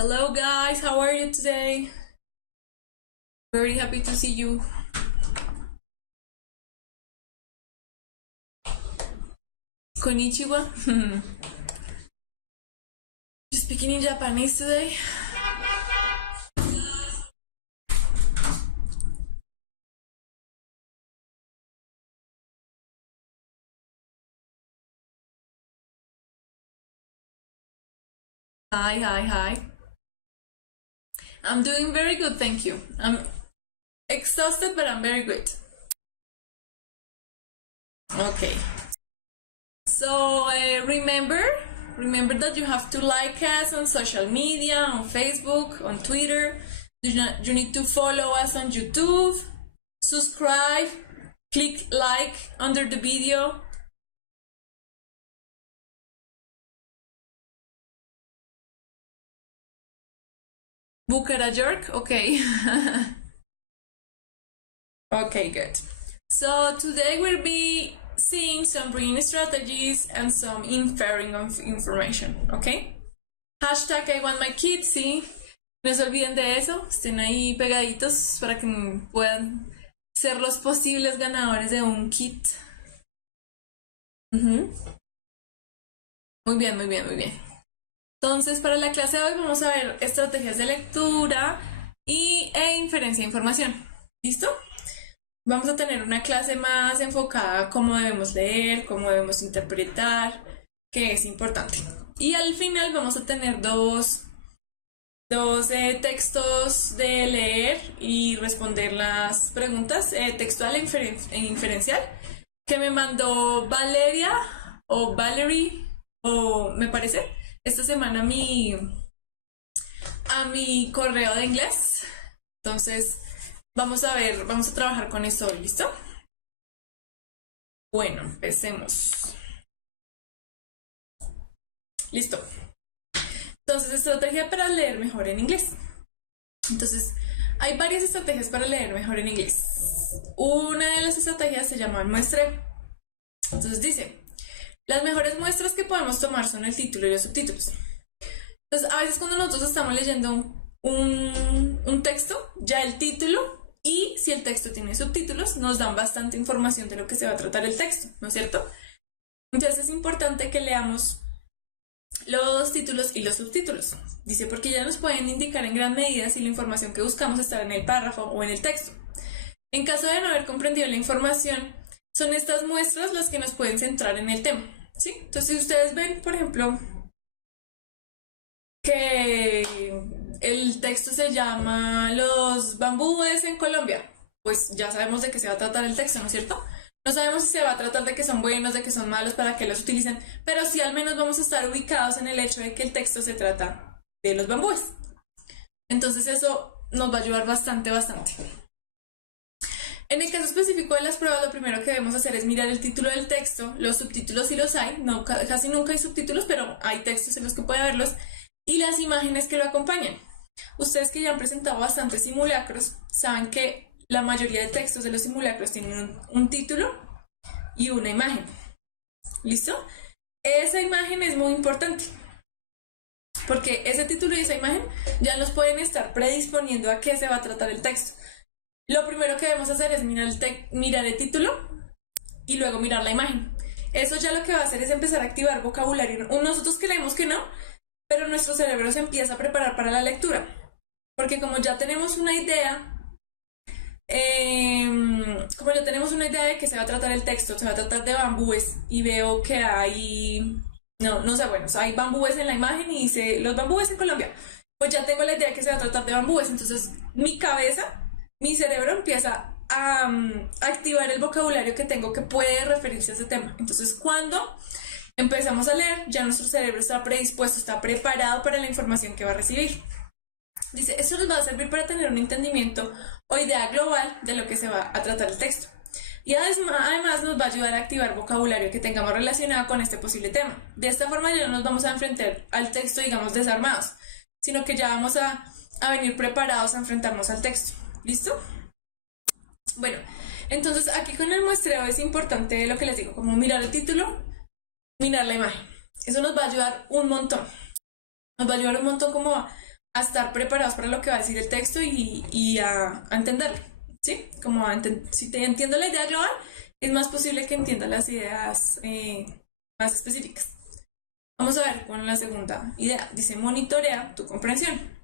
Hello guys, how are you today? Very happy to see you. Konnichiwa. You speaking in Japanese today? Hi. I'm doing very good, thank you. I'm exhausted, but I'm very good. Okay. So remember that you have to like us on social media, on Facebook, on Twitter. You need to follow us on YouTube, subscribe, click like under the video. Bukhara jerk, okay. Okay, good. So today we'll be seeing some reading strategies and some inferring of information, okay? Hashtag I want my kit, sí. No se olviden de eso, estén ahí pegaditos para que puedan ser los posibles ganadores de un kit. Muy bien. Entonces, para la clase de hoy vamos a ver estrategias de lectura e inferencia de información. ¿Listo? Vamos a tener una clase más enfocada a cómo debemos leer, cómo debemos interpretar, que es importante. Y al final vamos a tener dos textos de leer y responder las preguntas, textual e inferencial, que me mandó Valeria o Valerie, o me parece, esta semana a mi correo de inglés. Entonces, vamos a trabajar con esto hoy, ¿listo? Bueno, empecemos. Listo. Entonces, estrategia para leer mejor en inglés. Entonces, hay varias estrategias para leer mejor en inglés. Una de las estrategias se llama muestreo. Entonces dice, las mejores muestras que podemos tomar son el título y los subtítulos. Entonces, a veces cuando nosotros estamos leyendo un texto, ya el título y si el texto tiene subtítulos, nos dan bastante información de lo que se va a tratar el texto, ¿no es cierto? Entonces es importante que leamos los títulos y los subtítulos. Dice, porque ya nos pueden indicar en gran medida si la información que buscamos está en el párrafo o en el texto. En caso de no haber comprendido la información, son estas muestras las que nos pueden centrar en el tema, ¿sí? Entonces, si ustedes ven, por ejemplo, que el texto se llama Los bambúes en Colombia, pues ya sabemos de qué se va a tratar el texto, ¿no es cierto? No sabemos si se va a tratar de que son buenos, de que son malos, para que los utilicen, pero sí al menos vamos a estar ubicados en el hecho de que el texto se trata de los bambúes. Entonces eso nos va a ayudar bastante. En el caso específico de las pruebas, lo primero que debemos hacer es mirar el título del texto, los subtítulos sí los hay, no, casi nunca hay subtítulos, pero hay textos en los que puede verlos, y las imágenes que lo acompañan. Ustedes que ya han presentado bastantes simulacros, saben que la mayoría de textos de los simulacros tienen un título y una imagen. ¿Listo? Esa imagen es muy importante, porque ese título y esa imagen ya nos pueden estar predisponiendo a qué se va a tratar el texto. Lo primero que debemos hacer es mirar el título y luego mirar la imagen. Eso ya lo que va a hacer es empezar a activar vocabulario. Nosotros creemos que no, pero nuestro cerebro se empieza a preparar para la lectura. Porque como ya tenemos una idea, de que se va a tratar el texto, se va a tratar de bambúes, y veo que hay, hay bambúes en la imagen y dice los bambúes en Colombia, pues ya tengo la idea de que se va a tratar de bambúes. Entonces mi cerebro empieza a activar el vocabulario que tengo que puede referirse a ese tema. Entonces cuando empezamos a leer, ya nuestro cerebro está predispuesto, está preparado para la información que va a recibir. Dice, eso nos va a servir para tener un entendimiento o idea global de lo que se va a tratar el texto. Y además nos va a ayudar a activar vocabulario que tengamos relacionado con este posible tema. De esta forma ya no nos vamos a enfrentar al texto, digamos, desarmados, sino que ya vamos a venir preparados a enfrentarnos al texto. ¿Listo? Bueno, entonces aquí con el muestreo es importante lo que les digo, como mirar el título, mirar la imagen. Eso nos va a ayudar un montón. Nos va a ayudar un montón como a estar preparados para lo que va a decir el texto y a entenderlo, ¿sí? Como si te entiendo la idea global, es más posible que entienda las ideas más específicas. Vamos a ver con la segunda idea. Dice, monitorea tu comprensión.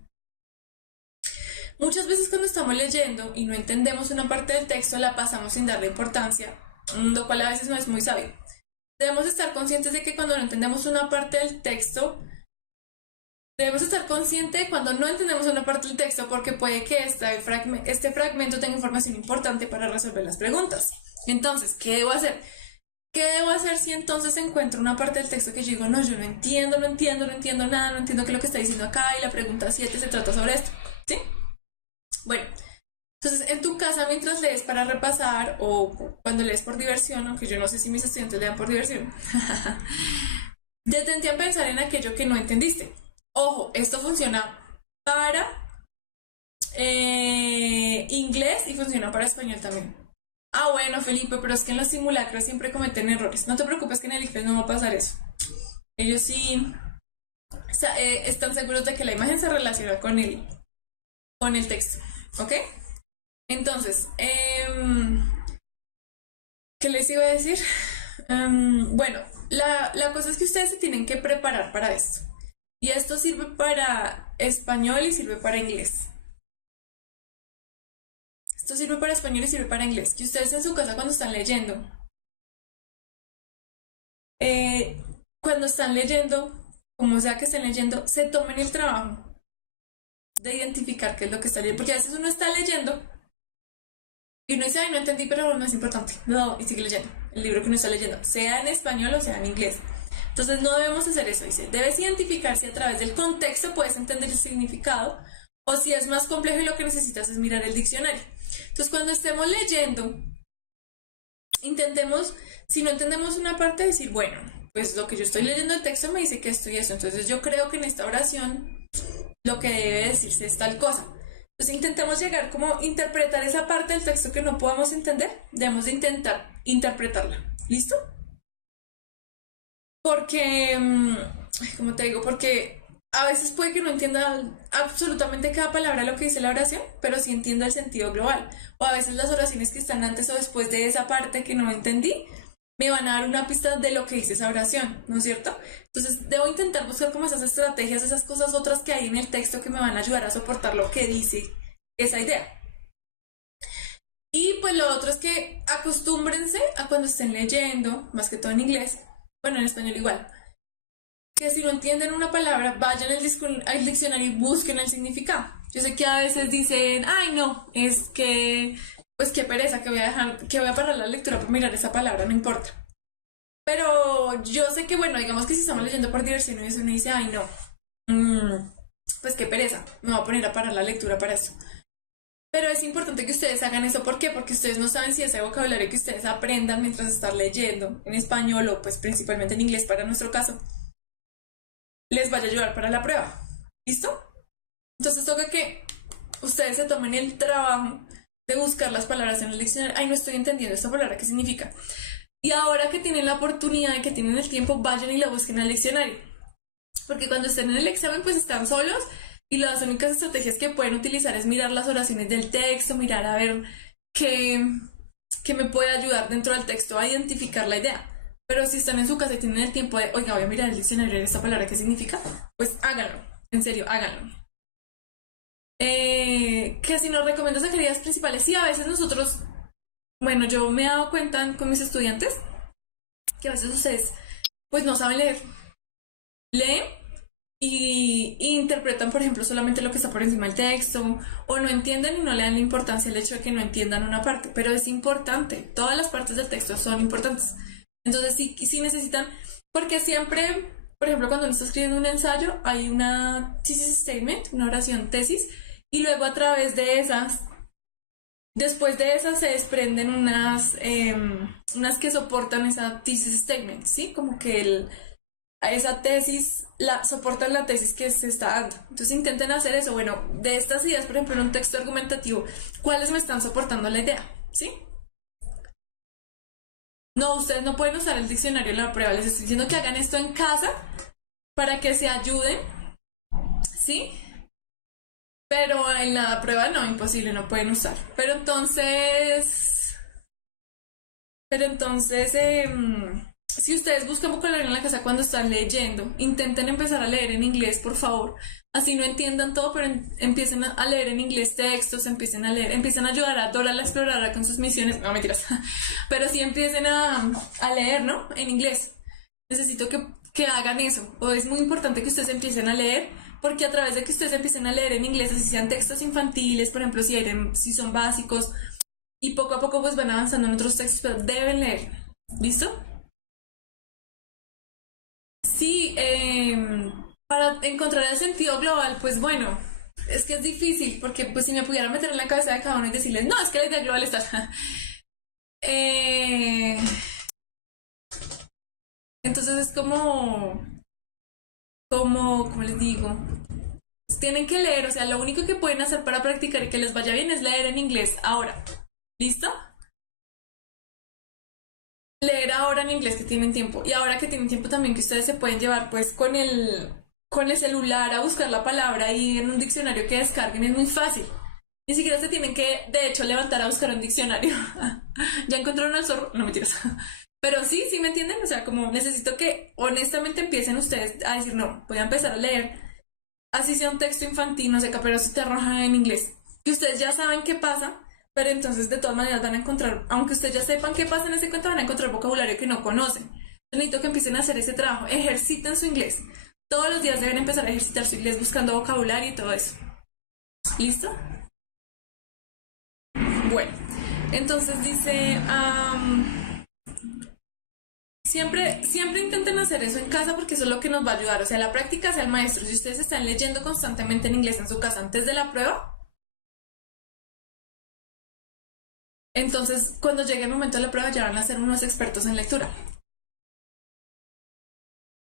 Muchas veces cuando estamos leyendo y no entendemos una parte del texto, la pasamos sin darle importancia, lo cual a veces no es muy sabio. Debemos estar conscientes de que cuando no entendemos una parte del texto, debemos estar conscientes de cuando no entendemos una parte del texto porque puede que este fragmento tenga información importante para resolver las preguntas. Entonces, ¿qué debo hacer? ¿Qué debo hacer si entonces encuentro una parte del texto que yo digo, no, yo no entiendo nada, no entiendo qué es lo que está diciendo acá y la pregunta 7 se trata sobre esto? ¿Sí? Bueno, entonces en tu casa mientras lees para repasar o cuando lees por diversión, aunque yo no sé si mis estudiantes lean por diversión, detente a pensar en aquello que no entendiste. Ojo, esto funciona para inglés y funciona para español también. Ah, bueno, Felipe, pero es que en los simulacros siempre cometen errores. No te preocupes que en el ICFES no va a pasar eso. Ellos sí están seguros de que la imagen se relaciona con el texto, ¿ok? Entonces, ¿qué les iba a decir? Bueno, la cosa es que ustedes se tienen que preparar para esto. Y esto sirve para español y sirve para inglés. Esto sirve para español y sirve para inglés. Que ustedes en su casa cuando están leyendo, como sea que estén leyendo, se tomen el trabajo de identificar qué es lo que está leyendo. Porque a veces uno está leyendo y uno dice, ay, no entendí, pero no es importante. No, y sigue leyendo el libro que uno está leyendo, sea en español o sea en inglés. Entonces no debemos hacer eso, dice. Debes identificar si a través del contexto puedes entender el significado o si es más complejo y lo que necesitas es mirar el diccionario. Entonces cuando estemos leyendo, intentemos, si no entendemos una parte, decir, bueno, pues lo que yo estoy leyendo el texto me dice que esto y eso. Entonces yo creo que en esta oración lo que debe decirse es tal cosa. Entonces intentemos llegar como interpretar esa parte del texto que no podamos entender. Debemos de intentar interpretarla. ¿Listo? Porque, como te digo, porque a veces puede que no entienda absolutamente cada palabra de lo que dice la oración, pero sí entiendo el sentido global. O a veces las oraciones que están antes o después de esa parte que no entendí, me van a dar una pista de lo que dice esa oración, ¿no es cierto? Entonces debo intentar buscar como esas estrategias, esas cosas otras que hay en el texto que me van a ayudar a soportar lo que dice esa idea. Y pues lo otro es que acostúmbrense a cuando estén leyendo, más que todo en inglés, bueno, en español igual, que si no entienden una palabra, vayan al diccionario y busquen el significado. Yo sé que a veces dicen, ay no, es que, pues qué pereza, que voy a parar la lectura por mirar esa palabra, no importa. Pero yo sé que, bueno, digamos que si estamos leyendo por diversión y eso uno dice, ay no, pues qué pereza, me voy a poner a parar la lectura para eso. Pero es importante que ustedes hagan eso. ¿Por qué? Porque ustedes no saben si ese vocabulario que ustedes aprendan mientras están leyendo en español o pues principalmente en inglés para nuestro caso, les vaya a ayudar para la prueba. ¿Listo? Entonces toca que ustedes se tomen el trabajo de buscar las palabras en el diccionario. Ay, no estoy entendiendo esta palabra, ¿qué significa? Y ahora que tienen la oportunidad y que tienen el tiempo, vayan y la busquen al diccionario. Porque cuando estén en el examen, pues están solos y las únicas estrategias que pueden utilizar es mirar las oraciones del texto, mirar a ver qué me puede ayudar dentro del texto a identificar la idea. Pero si están en su casa y tienen el tiempo de, oiga, voy a mirar el diccionario de esta palabra, ¿qué significa? Pues háganlo, en serio, háganlo. Que si nos recomiendas actividades principales, sí, a veces nosotros, bueno, yo me he dado cuenta con mis estudiantes que a veces ustedes, pues no saben leer. Leen y interpretan, por ejemplo, solamente lo que está por encima del texto, o no entienden y no le dan la importancia al hecho de que no entiendan una parte, pero es importante, todas las partes del texto son importantes. Entonces sí necesitan, porque siempre, por ejemplo, cuando uno está escribiendo un ensayo, hay una thesis statement, una oración tesis, y luego a través de esas, después de esas se desprenden unas que soportan esa thesis statement, ¿sí? Como que esa tesis soportan la tesis que se está dando. Entonces intenten hacer eso. Bueno, de estas ideas, por ejemplo, en un texto argumentativo, ¿cuáles me están soportando la idea? ¿Sí? No, ustedes no pueden usar el diccionario en la prueba. Les estoy diciendo que hagan esto en casa para que se ayuden, ¿sí? pero en la prueba no, imposible, no pueden usar. Pero entonces, si ustedes buscan vocabulario en la casa cuando están leyendo, intenten empezar a leer en inglés, por favor. Así no entiendan todo, pero empiecen a leer en inglés textos, empiecen a ayudar a Dora la Exploradora con sus misiones. No, mentiras. Pero sí empiecen a leer, ¿no? En inglés. Necesito que hagan eso. O es muy importante que ustedes empiecen a leer, porque a través de que ustedes empiecen a leer en inglés, así sean textos infantiles, por ejemplo, si son básicos, y poco a poco pues van avanzando en otros textos, pero deben leer. ¿Listo? Sí, para encontrar el sentido global, pues bueno, es que es difícil, porque pues si me pudiera meter en la cabeza de cada uno y decirles, no, es que la idea global está... Eh, entonces es como les digo, tienen que leer, o sea, lo único que pueden hacer para practicar y que les vaya bien es leer en inglés ahora. ¿Listo? Leer ahora en inglés que tienen tiempo. Y ahora que tienen tiempo también que ustedes se pueden llevar pues con el celular a buscar la palabra y en un diccionario que descarguen es muy fácil. Ni siquiera se tienen que, de hecho, levantar a buscar un diccionario. ¿Ya encontraron al zorro? No, mentiras. Pero sí, sí me entienden. O sea, como necesito que honestamente empiecen ustedes a decir, no, voy a empezar a leer. Así sea un texto infantil, no sé, Caperucita Roja en inglés. Que ustedes ya saben qué pasa, pero entonces de todas maneras van a encontrar, aunque ustedes ya sepan qué pasa en ese cuento, van a encontrar vocabulario que no conocen. Entonces necesito que empiecen a hacer ese trabajo, ejerciten su inglés. Todos los días deben empezar a ejercitar su inglés buscando vocabulario y todo eso. ¿Listo? Bueno, entonces dice, siempre intenten hacer eso en casa porque eso es lo que nos va a ayudar. O sea, la práctica es el maestro. Si ustedes están leyendo constantemente en inglés en su casa antes de la prueba, entonces cuando llegue el momento de la prueba ya van a ser unos expertos en lectura.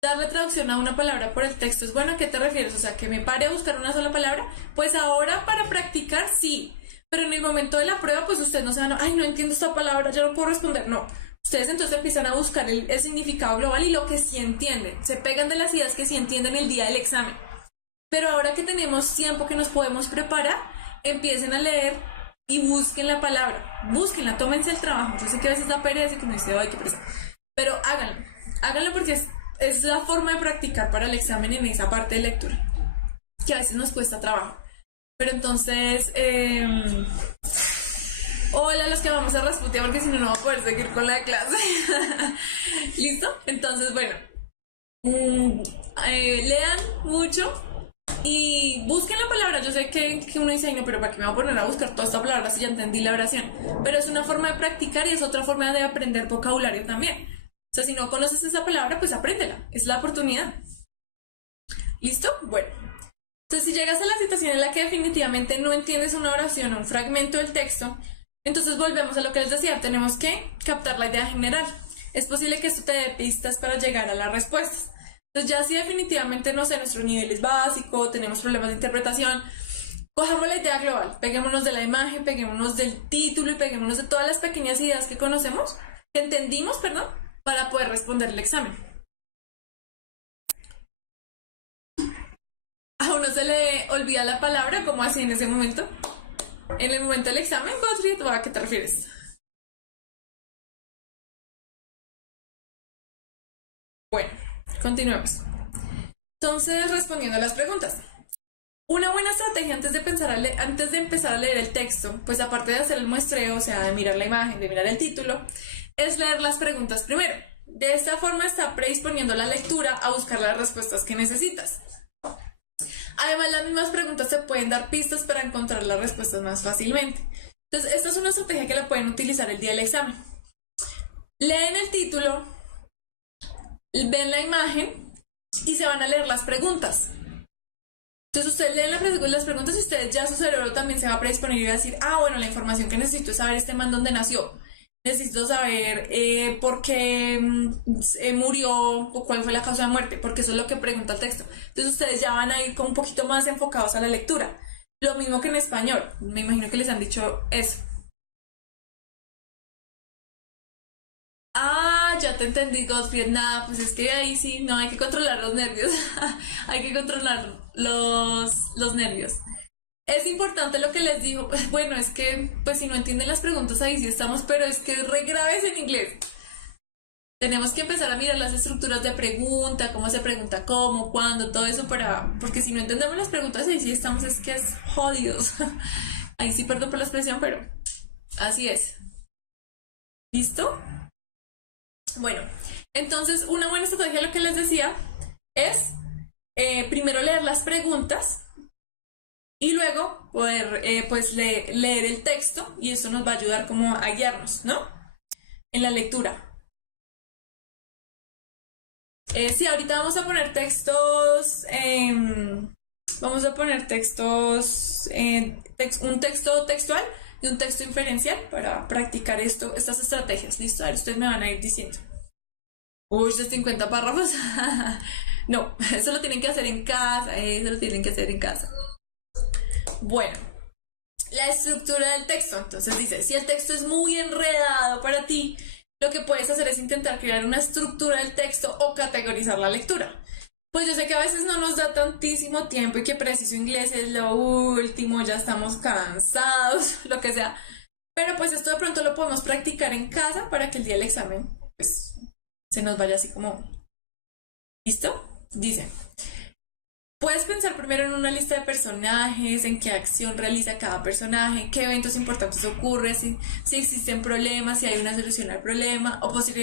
Darle traducción a una palabra por el texto es bueno. ¿A qué te refieres? O sea, que me pare a buscar una sola palabra. Pues ahora para practicar sí, pero en el momento de la prueba pues ustedes no se van a, ay, no entiendo esta palabra, ya no puedo responder. No, ustedes entonces empiezan a buscar el significado global y lo que sí entienden. Se pegan de las ideas que sí entienden el día del examen. Pero ahora que tenemos tiempo que nos podemos preparar, empiecen a leer y busquen la palabra. Búsquenla, tómense el trabajo. Yo sé que a veces da pereza y que uno dice, ay, qué pereza. Pero háganlo. Háganlo porque es la forma de practicar para el examen en esa parte de lectura, que a veces nos cuesta trabajo. Pero entonces, hola a los que vamos a Rasputia, porque si no, no va a poder seguir con la clase. ¿Listo? Entonces, bueno, lean mucho y busquen la palabra. Yo sé que uno dice, ay, no, pero ¿para qué me voy a poner a buscar toda esta palabra si ya entendí la oración? Pero es una forma de practicar y es otra forma de aprender vocabulario también. O sea, si no conoces esa palabra, pues apréndela. Es la oportunidad. ¿Listo? Bueno. Entonces, si llegas a la situación en la que definitivamente no entiendes una oración o un fragmento del texto, entonces volvemos a lo que les decía, tenemos que captar la idea general. Es posible que esto te dé pistas para llegar a las respuestas. Entonces, ya si definitivamente, no sé, nuestro nivel es básico, tenemos problemas de interpretación, cojamos la idea global, peguémonos de la imagen, peguémonos del título y peguémonos de todas las pequeñas ideas que conocemos, que entendimos, perdón, para poder responder el examen. A uno se le olvida la palabra, ¿cómo así en ese momento? En el momento del examen, Gottfried, ¿a qué te refieres? Bueno, continuemos. Entonces, respondiendo a las preguntas. Una buena estrategia antes de empezar a leer el texto, pues aparte de hacer el muestreo, o sea, de mirar la imagen, de mirar el título, es leer las preguntas primero. De esta forma está predisponiendo la lectura a buscar las respuestas que necesitas. Además, las mismas preguntas te pueden dar pistas para encontrar las respuestas más fácilmente. Entonces, esta es una estrategia que la pueden utilizar el día del examen. Leen el título, ven la imagen y se van a leer las preguntas. Entonces, ustedes leen las preguntas y ustedes ya su cerebro también se va a predisponer y va a decir, ah, bueno, la información que necesito es saber este man dónde nació. Necesito saber por qué murió o cuál fue la causa de muerte, porque eso es lo que pregunta el texto. Entonces ustedes ya van a ir como un poquito más enfocados a la lectura. Lo mismo que en español. Me imagino que les han dicho eso. Ah, ya te entendí, Gottfried. Nada, pues es que ahí sí, no, hay que controlar los nervios. Hay que controlar los nervios. Es importante lo que les digo. Bueno, es que, pues si no entienden las preguntas ahí sí estamos, pero es que es re graves en inglés. Tenemos que empezar a mirar las estructuras de pregunta, cómo se pregunta cómo, cuándo, todo eso porque si no entendemos las preguntas ahí sí estamos, es que es jodidos. Ahí sí perdón por la expresión, pero así es. ¿Listo? Bueno, entonces una buena estrategia, lo que les decía, es primero leer las preguntas y luego poder pues leer el texto, y eso nos va a ayudar como a guiarnos, ¿no? En la lectura. Sí, ahorita vamos a poner textos, vamos a poner textos, un texto textual y un texto inferencial para practicar estas estrategias. ¿Listo? A ver, ustedes me van a ir diciendo. Uy, de 50 párrafos. No, eso lo tienen que hacer en casa, eso lo tienen que hacer en casa. Bueno, la estructura del texto. Entonces dice, si el texto es muy enredado para ti, lo que puedes hacer es intentar crear una estructura del texto o categorizar la lectura. Pues yo sé que a veces no nos da tantísimo tiempo y que preciso inglés es lo último, ya estamos cansados, lo que sea. Pero pues esto de pronto lo podemos practicar en casa para que el día del examen pues se nos vaya así como... ¿Listo? Dice, puedes pensar primero en una lista de personajes, en qué acción realiza cada personaje, qué eventos importantes ocurren, si existen problemas, si hay una solución al problema, o si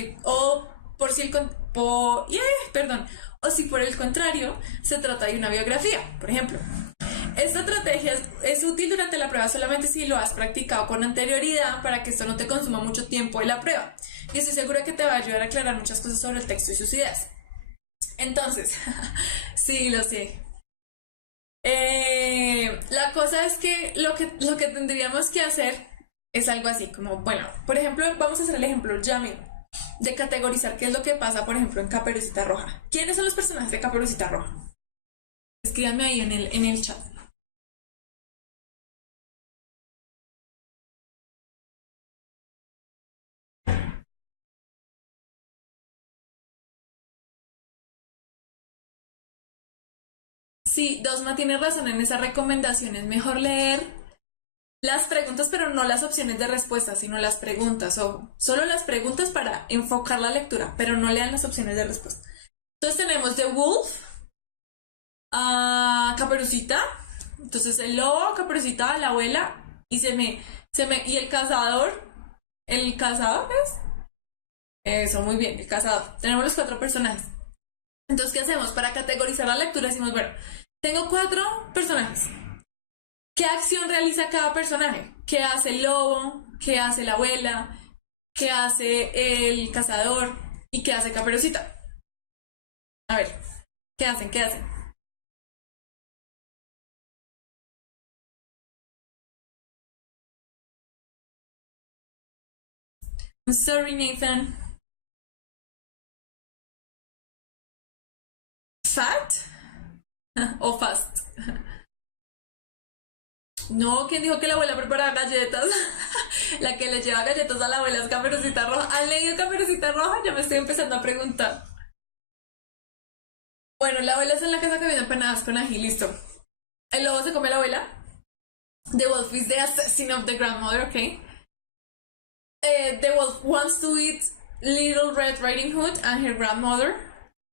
por el contrario se trata de una biografía, por ejemplo. Esta estrategia es útil durante la prueba solamente si lo has practicado con anterioridad para que esto no te consuma mucho tiempo de la prueba. Y estoy segura que te va a ayudar a aclarar muchas cosas sobre el texto y sus ideas. Entonces, sí, lo sé. La cosa es que lo que tendríamos que hacer es algo así, como, bueno, por ejemplo, vamos a hacer el ejemplo ya mismo, de categorizar qué es lo que pasa, por ejemplo, en Caperucita Roja. ¿Quiénes son los personajes de Caperucita Roja? Escríbanme ahí en el chat. Sí, Dosma tiene razón en esa recomendación. Es mejor leer las preguntas, pero no las opciones de respuesta, sino las preguntas. O solo las preguntas para enfocar la lectura, pero no lean las opciones de respuesta. Entonces tenemos The Wolf, Caperucita. Entonces el lobo, Caperucita, la abuela, y y el cazador. ¿El cazador es? Eso, muy bien, el cazador. Tenemos los 4 personajes. Entonces, ¿qué hacemos? Para categorizar la lectura decimos, bueno, tengo 4 personajes. ¿Qué acción realiza cada personaje? ¿Qué hace el lobo? ¿Qué hace la abuela? ¿Qué hace el cazador? ¿Y qué hace Caperucita? A ver, ¿qué hacen? ¿Qué hacen? I'm sorry, Nathan. ¿Fat? ¿O fast? No, ¿quién dijo que la abuela preparaba galletas? La que le lleva galletas a la abuela es Caperucita Roja. ¿Han leído Caperucita Roja? Ya me estoy empezando a preguntar. Bueno, la abuela está en la casa comiendo empanadas con ají, listo. El lobo se come a la abuela. The wolf is the assassin of the grandmother, okay? The wolf wants to eat Little Red Riding Hood and her grandmother.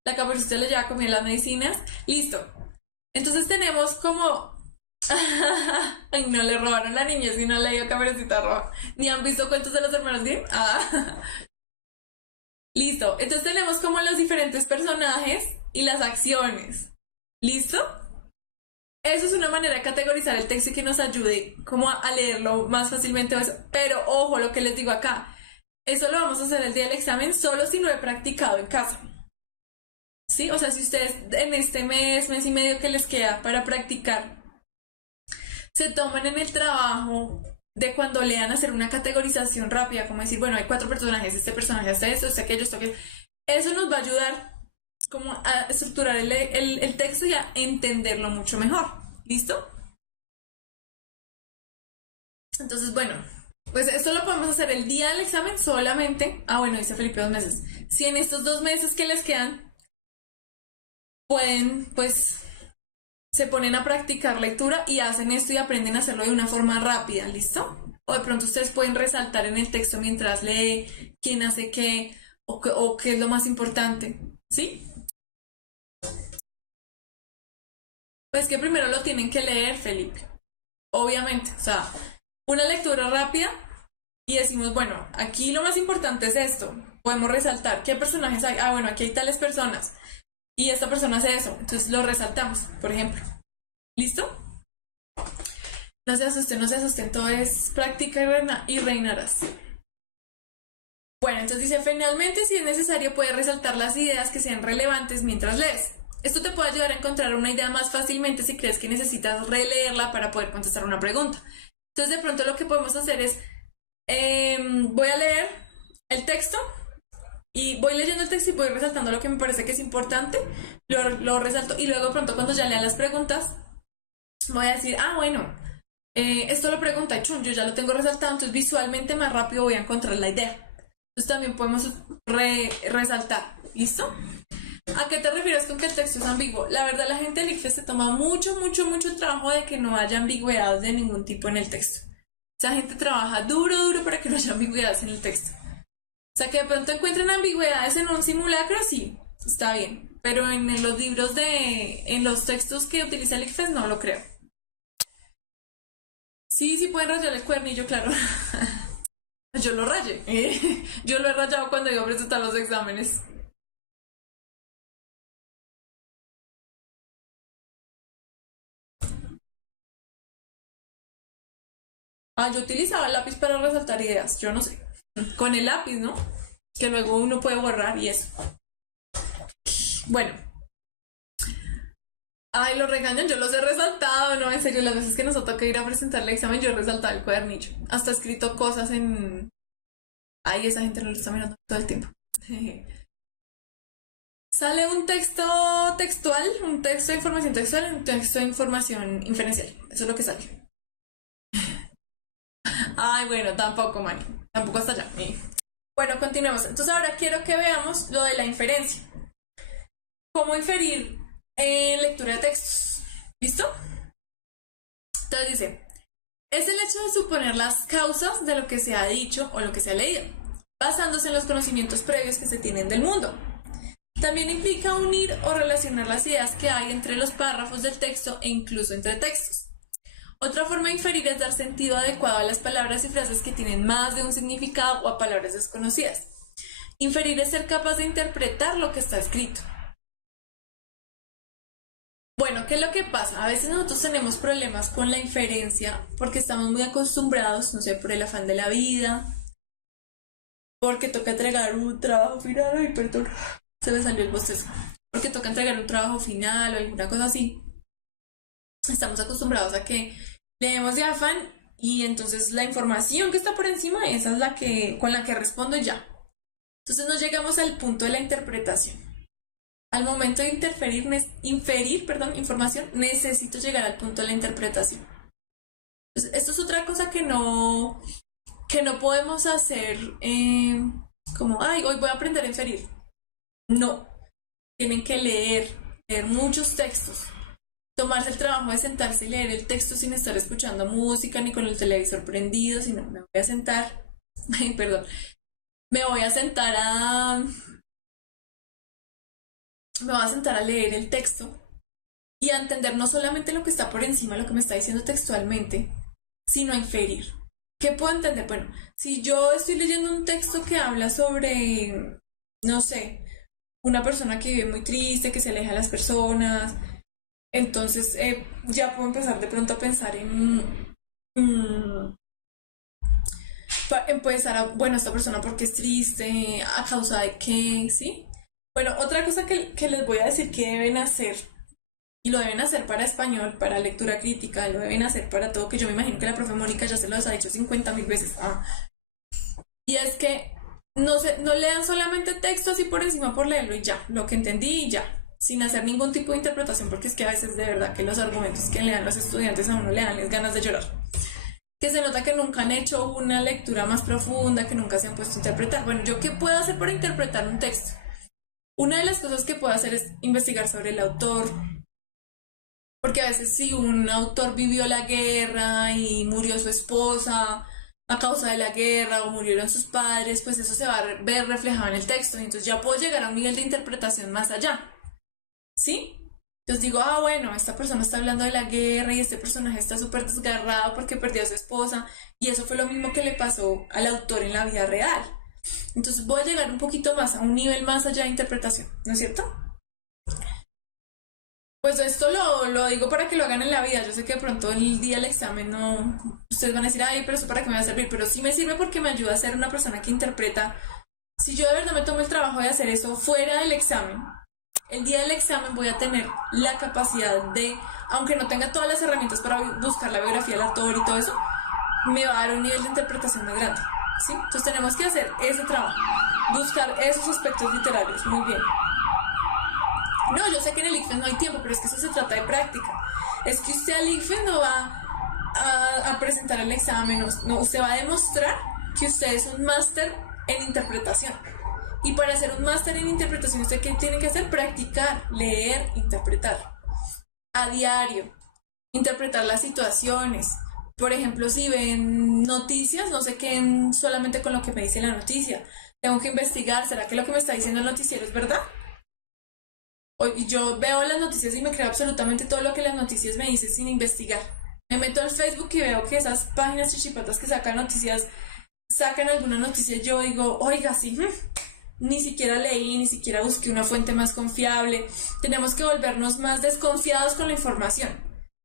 La Caperucita le lleva a comer las medicinas. Listo. Entonces tenemos como... Ay, no le robaron la niña si no le dio Caperucita Roja. ¿Ni han visto cuentos de los hermanos Grimm? Listo. Entonces tenemos como los diferentes personajes y las acciones. ¿Listo? Eso es una manera de categorizar el texto y que nos ayude como a leerlo más fácilmente. Pero ojo, lo que les digo acá. Eso lo vamos a hacer el día del examen solo si lo he practicado en casa. ¿Sí? O sea, si ustedes en este mes y medio que les queda para practicar, se toman en el trabajo de cuando lean hacer una categorización rápida, como decir, bueno, hay 4 personajes, este personaje hace esto, este aquello, esto aquello. Eso nos va a ayudar como a estructurar el texto y a entenderlo mucho mejor. ¿Listo? Entonces, bueno, pues esto lo podemos hacer el día del examen solamente. Bueno, dice Felipe 2 meses. Si en estos 2 meses que les quedan pueden, pues, se ponen a practicar lectura y hacen esto y aprenden a hacerlo de una forma rápida, ¿listo? O de pronto ustedes pueden resaltar en el texto mientras lee quién hace qué o qué es lo más importante, ¿sí? Pues que primero lo tienen que leer, Felipe. Obviamente, o sea, una lectura rápida y decimos, bueno, aquí lo más importante es esto. Podemos resaltar qué personajes hay. Ah, bueno, aquí hay tales personas y esta persona hace eso. Entonces lo resaltamos, por ejemplo. ¿Listo? No se asusten, no se asusten. Todo es práctica y reinarás. Bueno, entonces dice, finalmente, si es necesario, puedes resaltar las ideas que sean relevantes mientras lees. Esto te puede ayudar a encontrar una idea más fácilmente si crees que necesitas releerla para poder contestar una pregunta. Entonces, de pronto lo que podemos hacer es, voy a leer el texto y voy leyendo el texto y voy resaltando lo que me parece que es importante, lo resalto y luego de pronto cuando ya lea las preguntas, voy a decir, ah, bueno, esto lo pregunta, chun, yo ya lo tengo resaltado, entonces visualmente más rápido voy a encontrar la idea. Entonces también podemos resaltar, ¿listo? ¿A qué te refieres con que el texto es ambiguo? La verdad, la gente del ICFES se toma mucho trabajo de que no haya ambigüedades de ningún tipo en el texto. Esa gente trabaja duro para que no haya ambigüedades en el texto. O sea, que de pronto encuentren ambigüedades en un simulacro, sí, está bien. Pero en los libros en los textos que utiliza el ICFES no lo creo. Sí pueden rayar el cuernillo, claro. Yo lo rayé. Yo lo he rayado cuando iba a presentar los exámenes. Ah, yo utilizaba el lápiz para resaltar ideas, yo no sé. Con el lápiz, ¿no? Que luego uno puede borrar y eso. Bueno. Ay, lo regañan, yo los he resaltado, no, en serio, las veces que nos toca ir a presentar el examen, yo he resaltado el cuadernillo. Hasta he escrito cosas en... Ay, esa gente no lo está mirando todo el tiempo. Sale un texto textual, un texto de información textual, un texto de información inferencial. Eso es lo que sale. Ay, bueno, tampoco, Mani. Tampoco hasta allá. Bueno, continuemos. Entonces ahora quiero que veamos lo de la inferencia. ¿Cómo inferir en lectura de textos? ¿Listo? Entonces dice, es el hecho de suponer las causas de lo que se ha dicho o lo que se ha leído, basándose en los conocimientos previos que se tienen del mundo. También implica unir o relacionar las ideas que hay entre los párrafos del texto e incluso entre textos. Otra forma de inferir es dar sentido adecuado a las palabras y frases que tienen más de un significado o a palabras desconocidas. Inferir es ser capaz de interpretar lo que está escrito. Bueno, ¿qué es lo que pasa? A veces nosotros tenemos problemas con la inferencia porque estamos muy acostumbrados, no sé, por el afán de la vida, porque toca entregar un trabajo final, ay, perdón, se me salió el bostezo, porque toca entregar un trabajo final o alguna cosa así. Estamos acostumbrados a que leemos de afán y entonces la información que está por encima, esa es la que con la que respondo ya. Entonces no llegamos al punto de la interpretación. Al momento de inferir información, necesito llegar al punto de la interpretación. Entonces, esto es otra cosa que no podemos hacer como, ay, hoy voy a aprender a inferir. No, tienen que leer muchos textos, tomarse el trabajo de sentarse y leer el texto sin estar escuchando música ni con el televisor prendido, sino me voy a sentar, ay, perdón, me voy a sentar a leer el texto y a entender no solamente lo que está por encima, lo que me está diciendo textualmente, sino a inferir. ¿Qué puedo entender? Bueno, si yo estoy leyendo un texto que habla sobre, no sé, una persona que vive muy triste, que se aleja de las personas, entonces ya puedo empezar de pronto a pensar empezar bueno, esta persona porque es triste, a causa de qué, ¿sí? Bueno, otra cosa que les voy a decir que deben hacer, y lo deben hacer para español, para lectura crítica, lo deben hacer para todo, que yo me imagino que la profe Mónica ya se los ha dicho 50.000 veces. Y es que no lean solamente texto así por encima por leerlo y ya, lo que entendí y ya, sin hacer ningún tipo de interpretación, porque es que a veces de verdad que los argumentos que le dan los estudiantes a uno le dan ganas de llorar. Que se nota que nunca han hecho una lectura más profunda, que nunca se han puesto a interpretar. Bueno, ¿yo qué puedo hacer para interpretar un texto? Una de las cosas que puedo hacer es investigar sobre el autor, Porque a veces si un autor vivió la guerra y murió su esposa a causa de la guerra o murieron sus padres, pues eso se va a ver reflejado en el texto. Y entonces ya puedo llegar a un nivel de interpretación más allá. ¿Sí? Entonces digo, ah, bueno, esta persona está hablando de la guerra y este personaje está súper desgarrado porque perdió a su esposa y eso fue lo mismo que le pasó al autor en la vida real. Entonces voy a llegar un poquito más, a un nivel más allá de interpretación, ¿no es cierto? Pues esto lo digo para que lo hagan en la vida. Yo sé que de pronto el día del examen no... Ustedes van a decir, ay, pero eso para qué me va a servir. Pero sí me sirve porque me ayuda a ser una persona que interpreta. Si yo de verdad me tomo el trabajo de hacer eso fuera del examen, el día del examen voy a tener la capacidad de, aunque no tenga todas las herramientas para buscar la biografía del autor y todo eso, me va a dar un nivel de interpretación más grande. ¿Sí? Entonces tenemos que hacer ese trabajo, buscar esos aspectos literarios. Muy bien. No, yo sé que en el ICFES no hay tiempo, pero es que eso se trata de práctica. Es que usted al ICFES no va a presentar el examen, no, usted va a demostrar que usted es un máster en interpretación. Y para hacer un máster en interpretación, ¿usted qué tiene que hacer? Practicar, leer, interpretar. A diario, interpretar las situaciones. Por ejemplo, si ven noticias, no se queden solamente con lo que me dice la noticia. Tengo que investigar, ¿será que lo que me está diciendo el noticiero es verdad? Y yo veo las noticias y me creo absolutamente todo lo que las noticias me dicen sin investigar. Me meto al Facebook y veo que esas páginas chichipatas que sacan noticias, sacan alguna noticia, yo digo, oiga, sí, ni siquiera leí, ni siquiera busqué una fuente más confiable. Tenemos que volvernos más desconfiados con la información.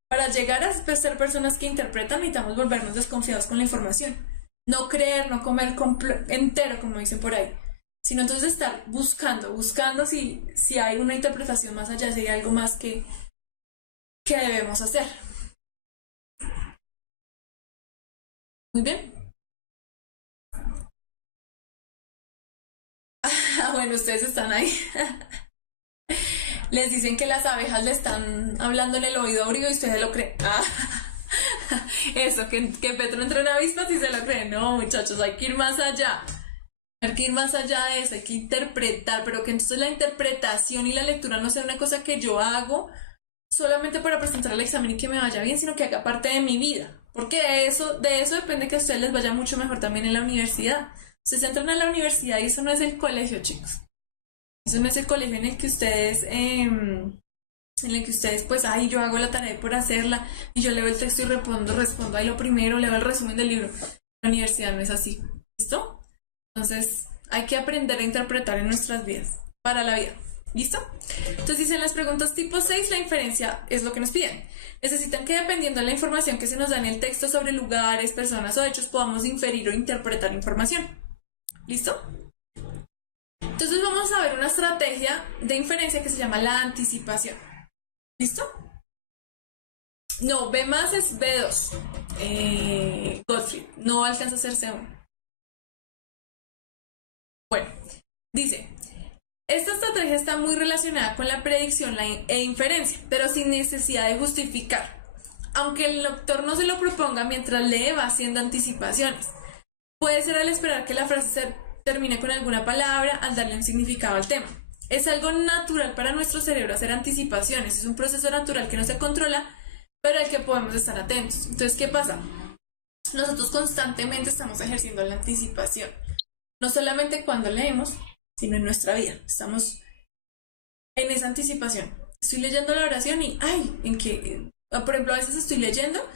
Para llegar a ser personas que interpretan, necesitamos volvernos desconfiados con la información. No creer, no comer entero, como dicen por ahí, sino entonces estar buscando si hay una interpretación más allá, si hay algo más que debemos hacer. Muy bien. Ah, bueno, ustedes están ahí. Les dicen que las abejas le están hablando en el oído a Uribe y ustedes lo creen. Ah, eso, que Petro entrena avispas y se lo creen. No, muchachos, hay que ir más allá. Hay que ir más allá de eso, hay que interpretar, pero que entonces la interpretación y la lectura no sea una cosa que yo hago solamente para presentar el examen y que me vaya bien, sino que haga parte de mi vida. Porque de eso depende que a ustedes les vaya mucho mejor también en la universidad. Ustedes entran a la universidad y eso no es el colegio, chicos. Eso no es el colegio en el que ustedes, pues, ay, yo hago la tarea por hacerla y yo leo el texto y respondo ahí lo primero, leo el resumen del libro. La universidad no es así. ¿Listo? Entonces, hay que aprender a interpretar en nuestras vidas, para la vida. ¿Listo? Entonces dicen las preguntas tipo 6, la inferencia es lo que nos piden. Necesitan que dependiendo de la información que se nos da en el texto sobre lugares, personas o hechos, podamos inferir o interpretar información. ¿Listo? Entonces vamos a ver una estrategia de inferencia que se llama la anticipación. ¿Listo? No, B más es B2. Gottfried, no alcanza a ser C1. Bueno, dice, esta estrategia está muy relacionada con la predicción e inferencia, pero sin necesidad de justificar. Aunque el lector no se lo proponga mientras lee, va haciendo anticipaciones. Puede ser al esperar que la frase se termine con alguna palabra, al darle un significado al tema. Es algo natural para nuestro cerebro hacer anticipaciones, es un proceso natural que no se controla, pero al que podemos estar atentos. Entonces, ¿qué pasa? Nosotros constantemente estamos ejerciendo la anticipación. No solamente cuando leemos, sino en nuestra vida. Estamos en esa anticipación. Estoy leyendo la oración y, ay, por ejemplo, a veces estoy leyendo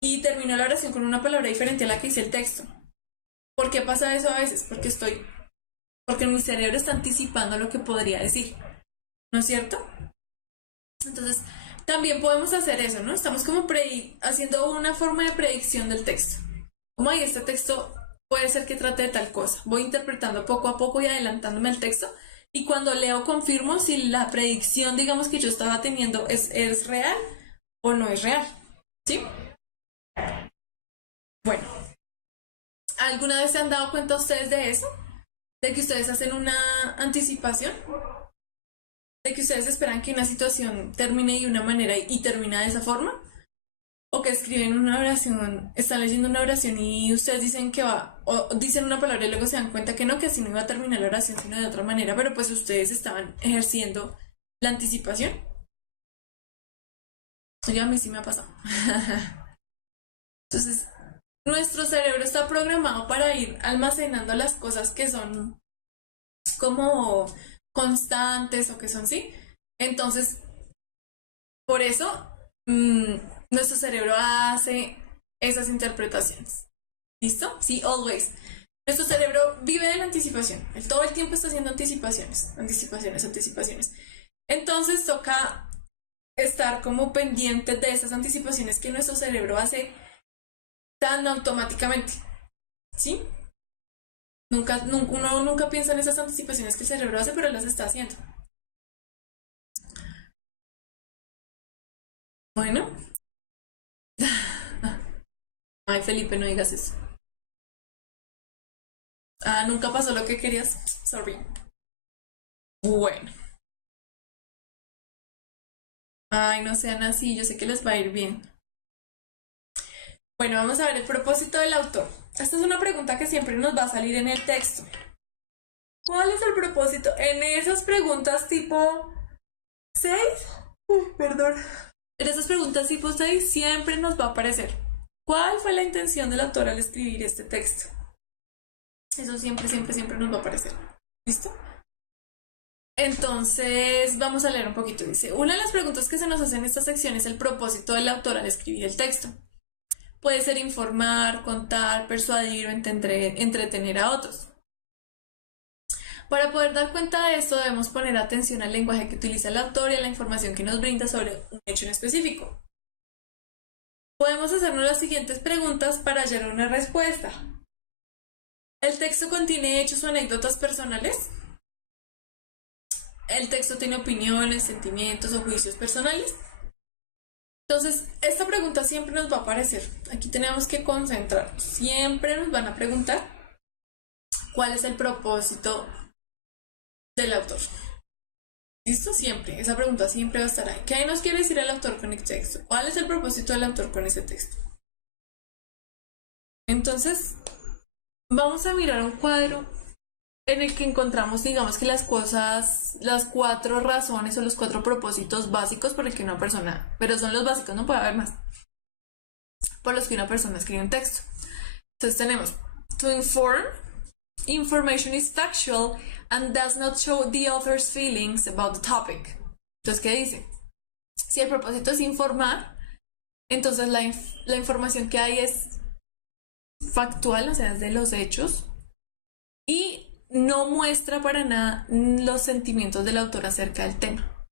y termino la oración con una palabra diferente a la que dice el texto. ¿Por qué pasa eso a veces? Porque mi cerebro está anticipando lo que podría decir. ¿No es cierto? Entonces, también podemos hacer eso, ¿no? Estamos como haciendo una forma de predicción del texto. Como hay este texto puede ser que trate de tal cosa. Voy interpretando poco a poco y adelantándome el texto. Y cuando leo confirmo si la predicción, digamos, que yo estaba teniendo es real o no es real. ¿Sí? Bueno. ¿Alguna vez se han dado cuenta ustedes de eso? ¿De que ustedes hacen una anticipación? ¿De que ustedes esperan que una situación termine de una manera y termina de esa forma? O que escriben una oración, están leyendo una oración y ustedes dicen que va, o dicen una palabra y luego se dan cuenta que no, que así no iba a terminar la oración, sino de otra manera, pero pues ustedes estaban ejerciendo la anticipación. Oye, a mí sí me ha pasado. Entonces, nuestro cerebro está programado para ir almacenando las cosas que son como constantes o que son sí. Entonces, por eso, mm, nuestro cerebro hace esas interpretaciones. ¿Listo? Sí, always. Nuestro cerebro vive de la anticipación. Él todo el tiempo está haciendo anticipaciones, anticipaciones, anticipaciones. Entonces toca estar como pendiente de esas anticipaciones que nuestro cerebro hace tan automáticamente. ¿Sí? Uno nunca piensa en esas anticipaciones que el cerebro hace, pero las está haciendo. Bueno. Ay, Felipe, no digas eso. Ah, nunca pasó lo que querías. Sorry. Bueno. Ay, no sean así, yo sé que les va a ir bien. Bueno, vamos a ver el propósito del autor. Esta es una pregunta que siempre nos va a salir en el texto. ¿Cuál es el propósito? En esas preguntas tipo 6, perdón. En esas preguntas tipo 6 siempre nos va a aparecer. ¿Cuál fue la intención del autor al escribir este texto? Eso siempre, siempre, siempre nos va a aparecer. ¿Listo? Entonces, vamos a leer un poquito. Dice, una de las preguntas que se nos hace en esta sección es el propósito del autor al escribir el texto. Puede ser informar, contar, persuadir o entretener a otros. Para poder dar cuenta de esto, debemos poner atención al lenguaje que utiliza el autor y a la información que nos brinda sobre un hecho en específico. Podemos hacernos las siguientes preguntas para hallar una respuesta. ¿El texto contiene hechos o anécdotas personales? ¿El texto tiene opiniones, sentimientos o juicios personales? Entonces, esta pregunta siempre nos va a aparecer. Aquí tenemos que concentrarnos. Siempre nos van a preguntar cuál es el propósito del autor. ¿Listo? Siempre. Esa pregunta siempre va a estar ahí. ¿Qué nos quiere decir el autor con este texto? ¿Cuál es el propósito del autor con ese texto? Entonces, vamos a mirar un cuadro en el que encontramos, digamos que las cosas, las 4 razones o los 4 propósitos básicos por el que una persona, pero son los básicos, no puede haber más, por los que una persona escribe un texto. Entonces tenemos to inform. Information is factual and does not show the author's feelings about the topic. Entonces, ¿qué dice? Si el propósito es informar, entonces la información que hay es factual, o sea, es de los hechos, y no muestra para nada los sentimientos del autor acerca del tema.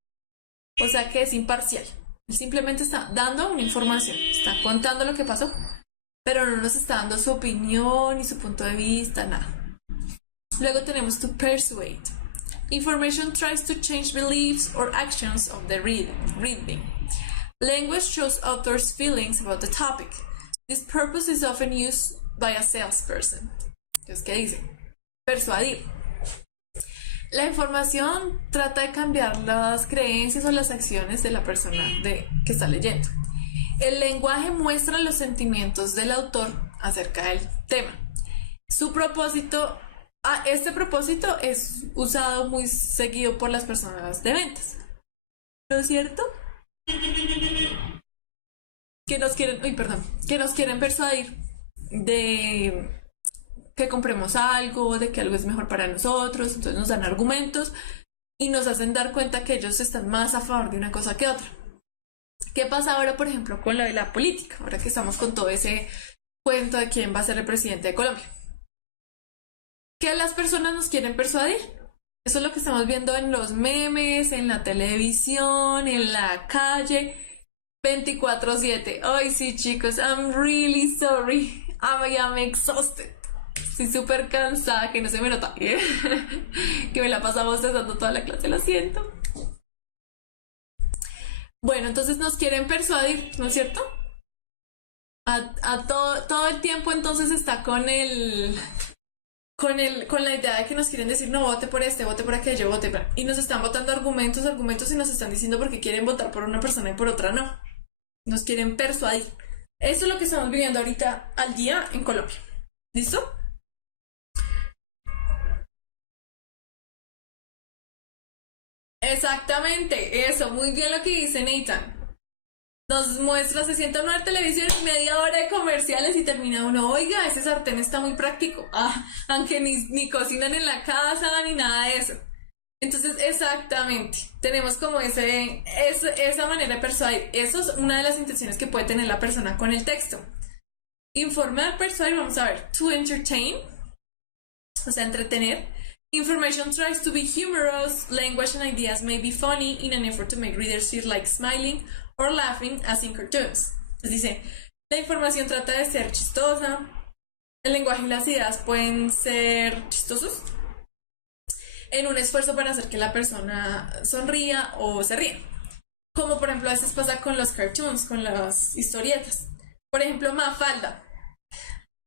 O sea que es imparcial. Él simplemente está dando una información, está contando lo que pasó, pero no nos está dando su opinión y su punto de vista, nada. Luego tenemos to persuade. Information tries to change beliefs or actions of the reading. Language shows authors' feelings about the topic. This purpose is often used by a salesperson. Entonces, ¿qué dice? Persuadir. La información trata de cambiar las creencias o las acciones de la persona que está leyendo. El lenguaje muestra los sentimientos del autor acerca del tema. Su propósito, este propósito es usado muy seguido por las personas de ventas. ¿No es cierto? Que nos quieren persuadir de que compremos algo, de que algo es mejor para nosotros, entonces nos dan argumentos y nos hacen dar cuenta que ellos están más a favor de una cosa que otra. ¿Qué pasa ahora, por ejemplo, con lo de la política? Ahora que estamos con todo ese cuento de quién va a ser el presidente de Colombia. ¿Qué las personas nos quieren persuadir? Eso es lo que estamos viendo en los memes, en la televisión, en la calle, 24/7. Ay, sí, chicos, I'm really sorry. I am exhausted. Estoy súper cansada, que no se me nota. Que me la pasamos bostezando toda la clase, lo siento. Bueno, entonces nos quieren persuadir, ¿no es cierto? Todo el tiempo entonces está con la idea de que nos quieren decir, no, vote por este, vote por aquello, vote por... Y nos están votando argumentos y nos están diciendo por qué quieren votar por una persona y por otra no. Nos quieren persuadir. Eso es lo que estamos viviendo ahorita al día en Colombia. ¿Listo? Exactamente, eso, muy bien lo que dice Nathan. Nos muestra, se sienta uno a ver televisión y media hora de comerciales y termina uno, oiga, ese sartén está muy práctico. Ah, aunque ni cocinan en la casa ni nada de eso. Entonces, exactamente, tenemos como esa manera de persuadir. Eso es una de las intenciones que puede tener la persona con el texto. Informar, persuadir, vamos a ver. To entertain, o sea, entretener. Information tries to be humorous. Language and ideas may be funny in an effort to make readers feel like smiling or laughing as in cartoons. Entonces dice, la información trata de ser chistosa. El lenguaje y las ideas pueden ser chistosos en un esfuerzo para hacer que la persona sonría o se ría. Como por ejemplo a veces pasa con los cartoons, con las historietas. Por ejemplo, Mafalda.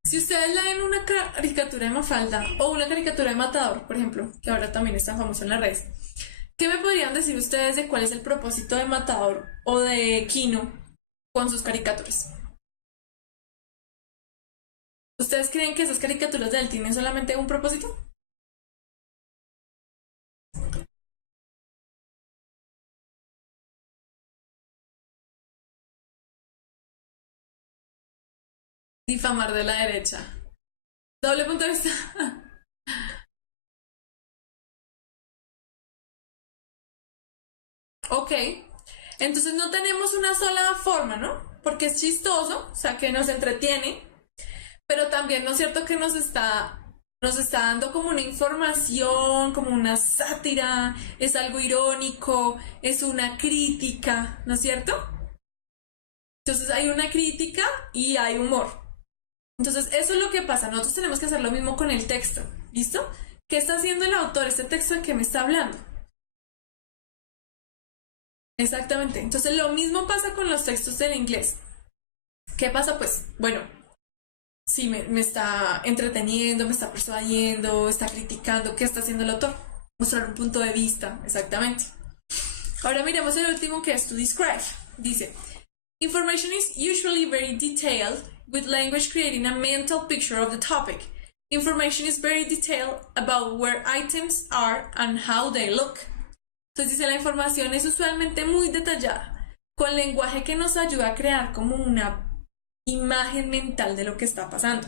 Si ustedes leen una caricatura de Mafalda o una caricatura de Matador, por ejemplo, que ahora también es tan famoso en las redes, ¿qué me podrían decir ustedes de cuál es el propósito de Matador o de Kino con sus caricaturas? ¿Ustedes creen que esas caricaturas de él tienen solamente un propósito? Difamar de la derecha. Doble punto de vista. Ok. Entonces no tenemos una sola forma, ¿no? Porque es chistoso, o sea, que nos entretiene, pero también no es cierto que nos está dando como una información, como una sátira, es algo irónico, es una crítica, ¿no es cierto? Entonces hay una crítica y hay humor. Entonces eso es lo que pasa, nosotros tenemos que hacer lo mismo con el texto, ¿listo? ¿Qué está haciendo el autor? Este texto en que me está hablando. Exactamente. Entonces lo mismo pasa con los textos del inglés. ¿Qué pasa? Pues, bueno, sí, me está entreteniendo, me está persuadiendo, está criticando. ¿Qué está haciendo el autor? Mostrar un punto de vista, exactamente. Ahora miremos el último que es to describe. Dice, information is usually very detailed, with language creating a mental picture of the topic. Information is very detailed about where items are and how they look. Entonces dice, la información es usualmente muy detallada, con lenguaje que nos ayuda a crear como una imagen mental de lo que está pasando.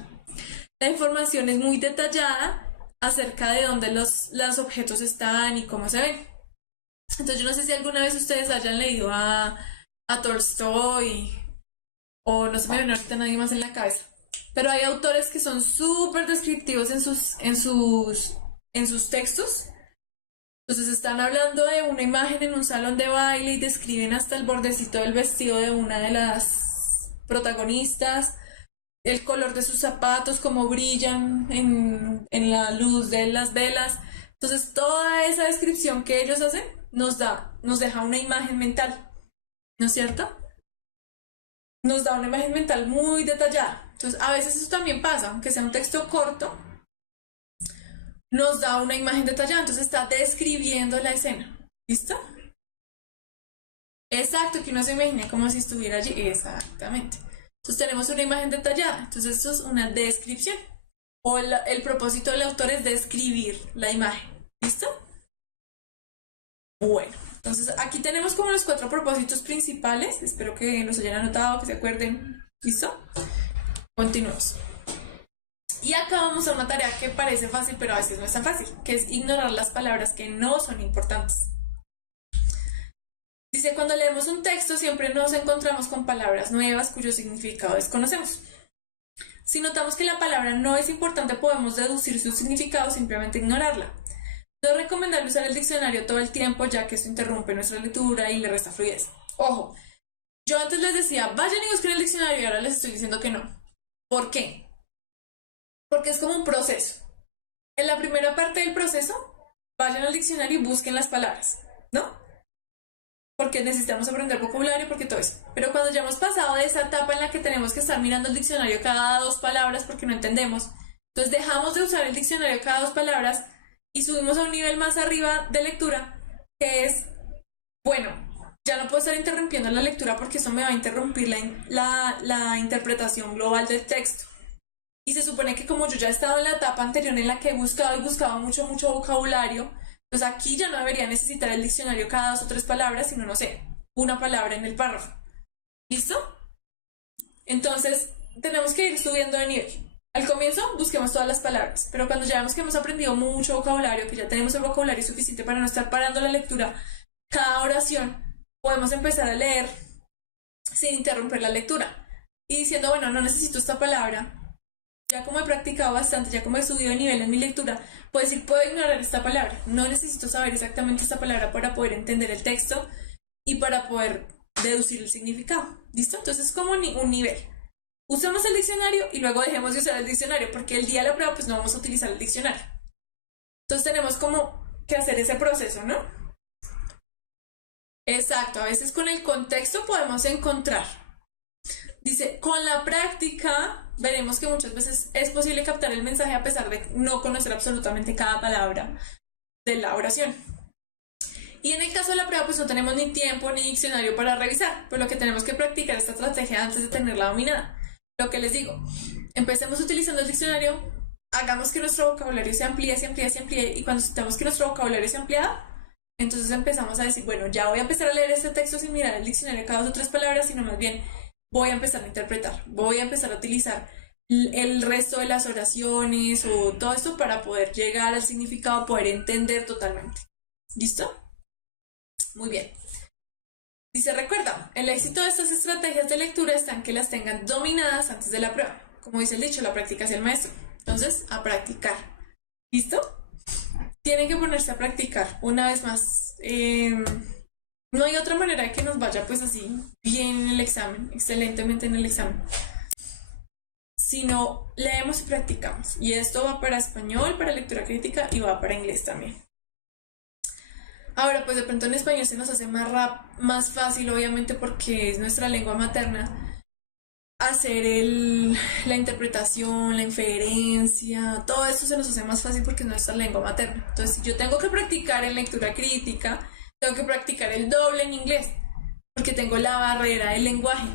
La información es muy detallada acerca de dónde los objetos están y cómo se ven. Entonces yo no sé si alguna vez ustedes hayan leído a Tolstoy o no se me viene ahorita nadie más en la cabeza, pero hay autores que son súper descriptivos en sus textos. Entonces están hablando de una imagen en un salón de baile y describen hasta el bordecito del vestido de una de las protagonistas, el color de sus zapatos, cómo brillan en la luz de las velas. Entonces toda esa descripción que ellos hacen nos deja una imagen mental, ¿no es cierto? Nos da una imagen mental muy detallada. Entonces a veces eso también pasa, aunque sea un texto corto, nos da una imagen detallada, entonces está describiendo la escena. ¿Listo? Exacto, que uno se imagine como si estuviera allí. Exactamente. Entonces tenemos una imagen detallada, entonces esto es una descripción. O el propósito del autor es describir la imagen. ¿Listo? Bueno, entonces aquí tenemos como los 4 propósitos principales. Espero que los hayan anotado, que se acuerden. ¿Listo? Continuemos. Y acá vamos a una tarea que parece fácil, pero a veces no es tan fácil, que es ignorar las palabras que no son importantes. Dice, cuando leemos un texto siempre nos encontramos con palabras nuevas cuyo significado desconocemos. Si notamos que la palabra no es importante, podemos deducir su significado, simplemente ignorarla. No es recomendable usar el diccionario todo el tiempo, ya que esto interrumpe nuestra lectura y le resta fluidez. Ojo, yo antes les decía, vayan y busquen el diccionario y ahora les estoy diciendo que no. ¿Por qué? Porque es como un proceso. En la primera parte del proceso, vayan al diccionario y busquen las palabras, ¿no? Porque necesitamos aprender vocabulario, porque todo eso. Pero cuando ya hemos pasado de esa etapa en la que tenemos que estar mirando el diccionario cada 2 palabras porque no entendemos, entonces dejamos de usar el diccionario cada 2 palabras y subimos a un nivel más arriba de lectura, que es, bueno, ya no puedo estar interrumpiendo la lectura porque eso me va a interrumpir la interpretación global del texto. Y se supone que como yo ya he estado en la etapa anterior en la que he buscado y buscaba mucho vocabulario, pues aquí ya no debería necesitar el diccionario cada 2 o 3 palabras, sino, no sé, una palabra en el párrafo. ¿Listo? Entonces, tenemos que ir subiendo de nivel. Al comienzo busquemos todas las palabras, pero cuando ya vemos que hemos aprendido mucho vocabulario, que ya tenemos el vocabulario suficiente para no estar parando la lectura cada oración, podemos empezar a leer sin interrumpir la lectura y diciendo, bueno, no necesito esta palabra, ya como he practicado bastante, ya como he subido de nivel en mi lectura, puedo decir, puedo ignorar esta palabra, no necesito saber exactamente esta palabra para poder entender el texto y para poder deducir el significado. ¿Listo? Entonces es como un nivel. Usemos el diccionario y luego dejemos de usar el diccionario, porque el día de la prueba pues no vamos a utilizar el diccionario. Entonces tenemos como que hacer ese proceso, ¿no? Exacto, a veces con el contexto podemos encontrar. Dice, con la práctica veremos que muchas veces es posible captar el mensaje a pesar de no conocer absolutamente cada palabra de la oración. Y en el caso de la prueba, pues no tenemos ni tiempo ni diccionario para revisar, por lo que tenemos que practicar esta estrategia antes de tenerla dominada. Lo que les digo, empecemos utilizando el diccionario, hagamos que nuestro vocabulario se amplíe, y cuando sintamos que nuestro vocabulario se amplía, entonces empezamos a decir, bueno, ya voy a empezar a leer este texto sin mirar el diccionario cada 2 o 3 palabras, sino más bien voy a empezar a interpretar, voy a empezar a utilizar el resto de las oraciones o todo esto para poder llegar al significado, poder entender totalmente. ¿Listo? Muy bien. Dice, recuerda, el éxito de estas estrategias de lectura está en que las tengan dominadas antes de la prueba. Como dice el dicho, la práctica es el maestro. Entonces, a practicar. ¿Listo? Tienen que ponerse a practicar. Una vez más, no hay otra manera de que nos vaya pues así bien en el examen, excelentemente en el examen. Sino leemos y practicamos. Y esto va para español, para lectura crítica y va para inglés también. Ahora, pues de pronto en español se nos hace más fácil, obviamente porque es nuestra lengua materna, hacer la interpretación, la inferencia, todo eso se nos hace más fácil porque es nuestra lengua materna. Entonces, si yo tengo que practicar en lectura crítica, tengo que practicar el doble en inglés, porque tengo la barrera del lenguaje,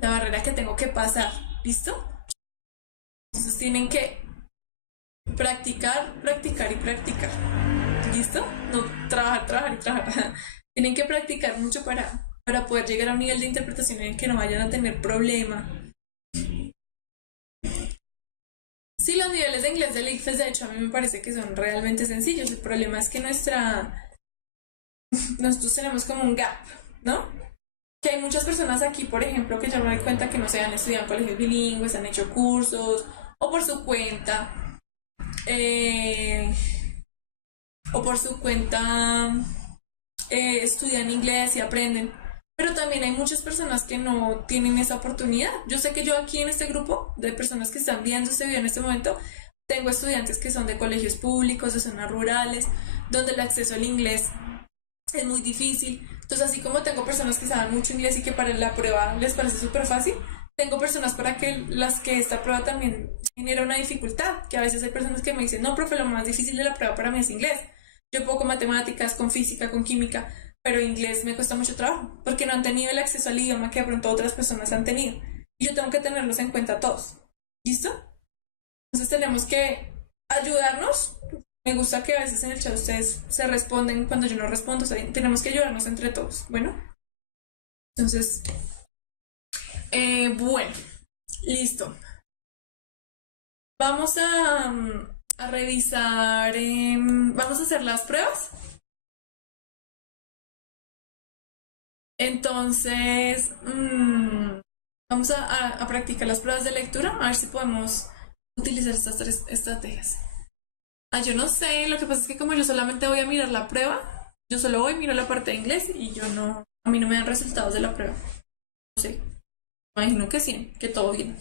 la barrera que tengo que pasar, ¿listo? Entonces tienen que practicar, practicar y practicar. ¿Listo? No trabajar y trabajar. Tienen que practicar mucho para poder llegar a un nivel de interpretación en el que no vayan a tener problema. Sí, los niveles de inglés del ICFES, de hecho, a mí me parece que son realmente sencillos. El problema es que nosotros tenemos como un gap, ¿no? Que hay muchas personas aquí, por ejemplo, que ya me doy cuenta que no se han estudiado en colegios bilingües, han hecho cursos, o por su cuenta. Estudian inglés y aprenden, pero también hay muchas personas que no tienen esa oportunidad. Yo sé que yo aquí en este grupo de personas que están viendo este video en este momento, tengo estudiantes que son de colegios públicos, de zonas rurales, donde el acceso al inglés es muy difícil. Entonces, así como tengo personas que saben mucho inglés y que para la prueba les parece súper fácil, tengo personas para las que esta prueba también genera una dificultad, que a veces hay personas que me dicen, no, profe, lo más difícil de la prueba para mí es inglés. Yo puedo con matemáticas, con física, con química, pero inglés me cuesta mucho trabajo, porque no han tenido el acceso al idioma que de pronto otras personas han tenido. Y yo tengo que tenerlos en cuenta todos. ¿Listo? Entonces tenemos que ayudarnos. Me gusta que a veces en el chat ustedes se responden cuando yo no respondo. O sea, tenemos que ayudarnos entre todos. Bueno. Entonces, bueno, listo. Vamos a revisar, vamos a hacer las pruebas. Entonces, vamos a practicar las pruebas de lectura, a ver si podemos utilizar estas 3 estrategias. Yo no sé, lo que pasa es que como yo solamente voy a mirar la prueba, yo solo voy, miro la parte de inglés y a mí no me dan resultados de la prueba. No sé, imagino que sí, que todo bien.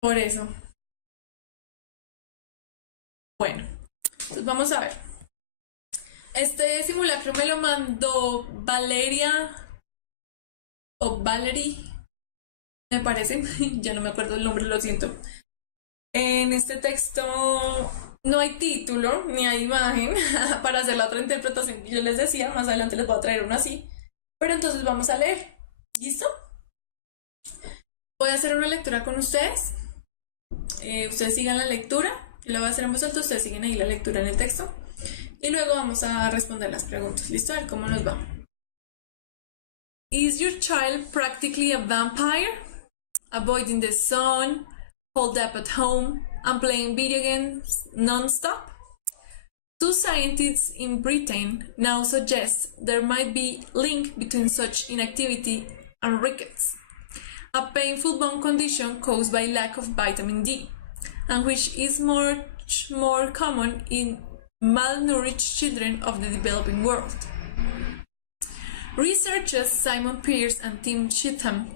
Por eso. Bueno, entonces vamos a ver. Este simulacro me lo mandó Valeria o Valerie, me parece. Ya no me acuerdo el nombre, lo siento. En este texto no hay título ni hay imagen para hacer la otra interpretación que yo les decía. Más adelante les voy a traer una así. Pero entonces vamos a leer. ¿Listo? Voy a hacer una lectura con ustedes. Ustedes sigan la lectura. Yo la voy a hacer en voz alta. Ustedes siguen ahí la lectura en el texto. Y luego vamos a responder las preguntas. ¿Listo? A ver cómo nos va. Is your child practically a vampire? Avoiding the sun, holed up at home, and playing video games non-stop? Two scientists in Britain now suggest there might be a link between such inactivity and rickets, a painful bone condition caused by lack of vitamin D, and which is much more common in malnourished children of the developing world. Researchers Simon Pearce and Tim Cheatham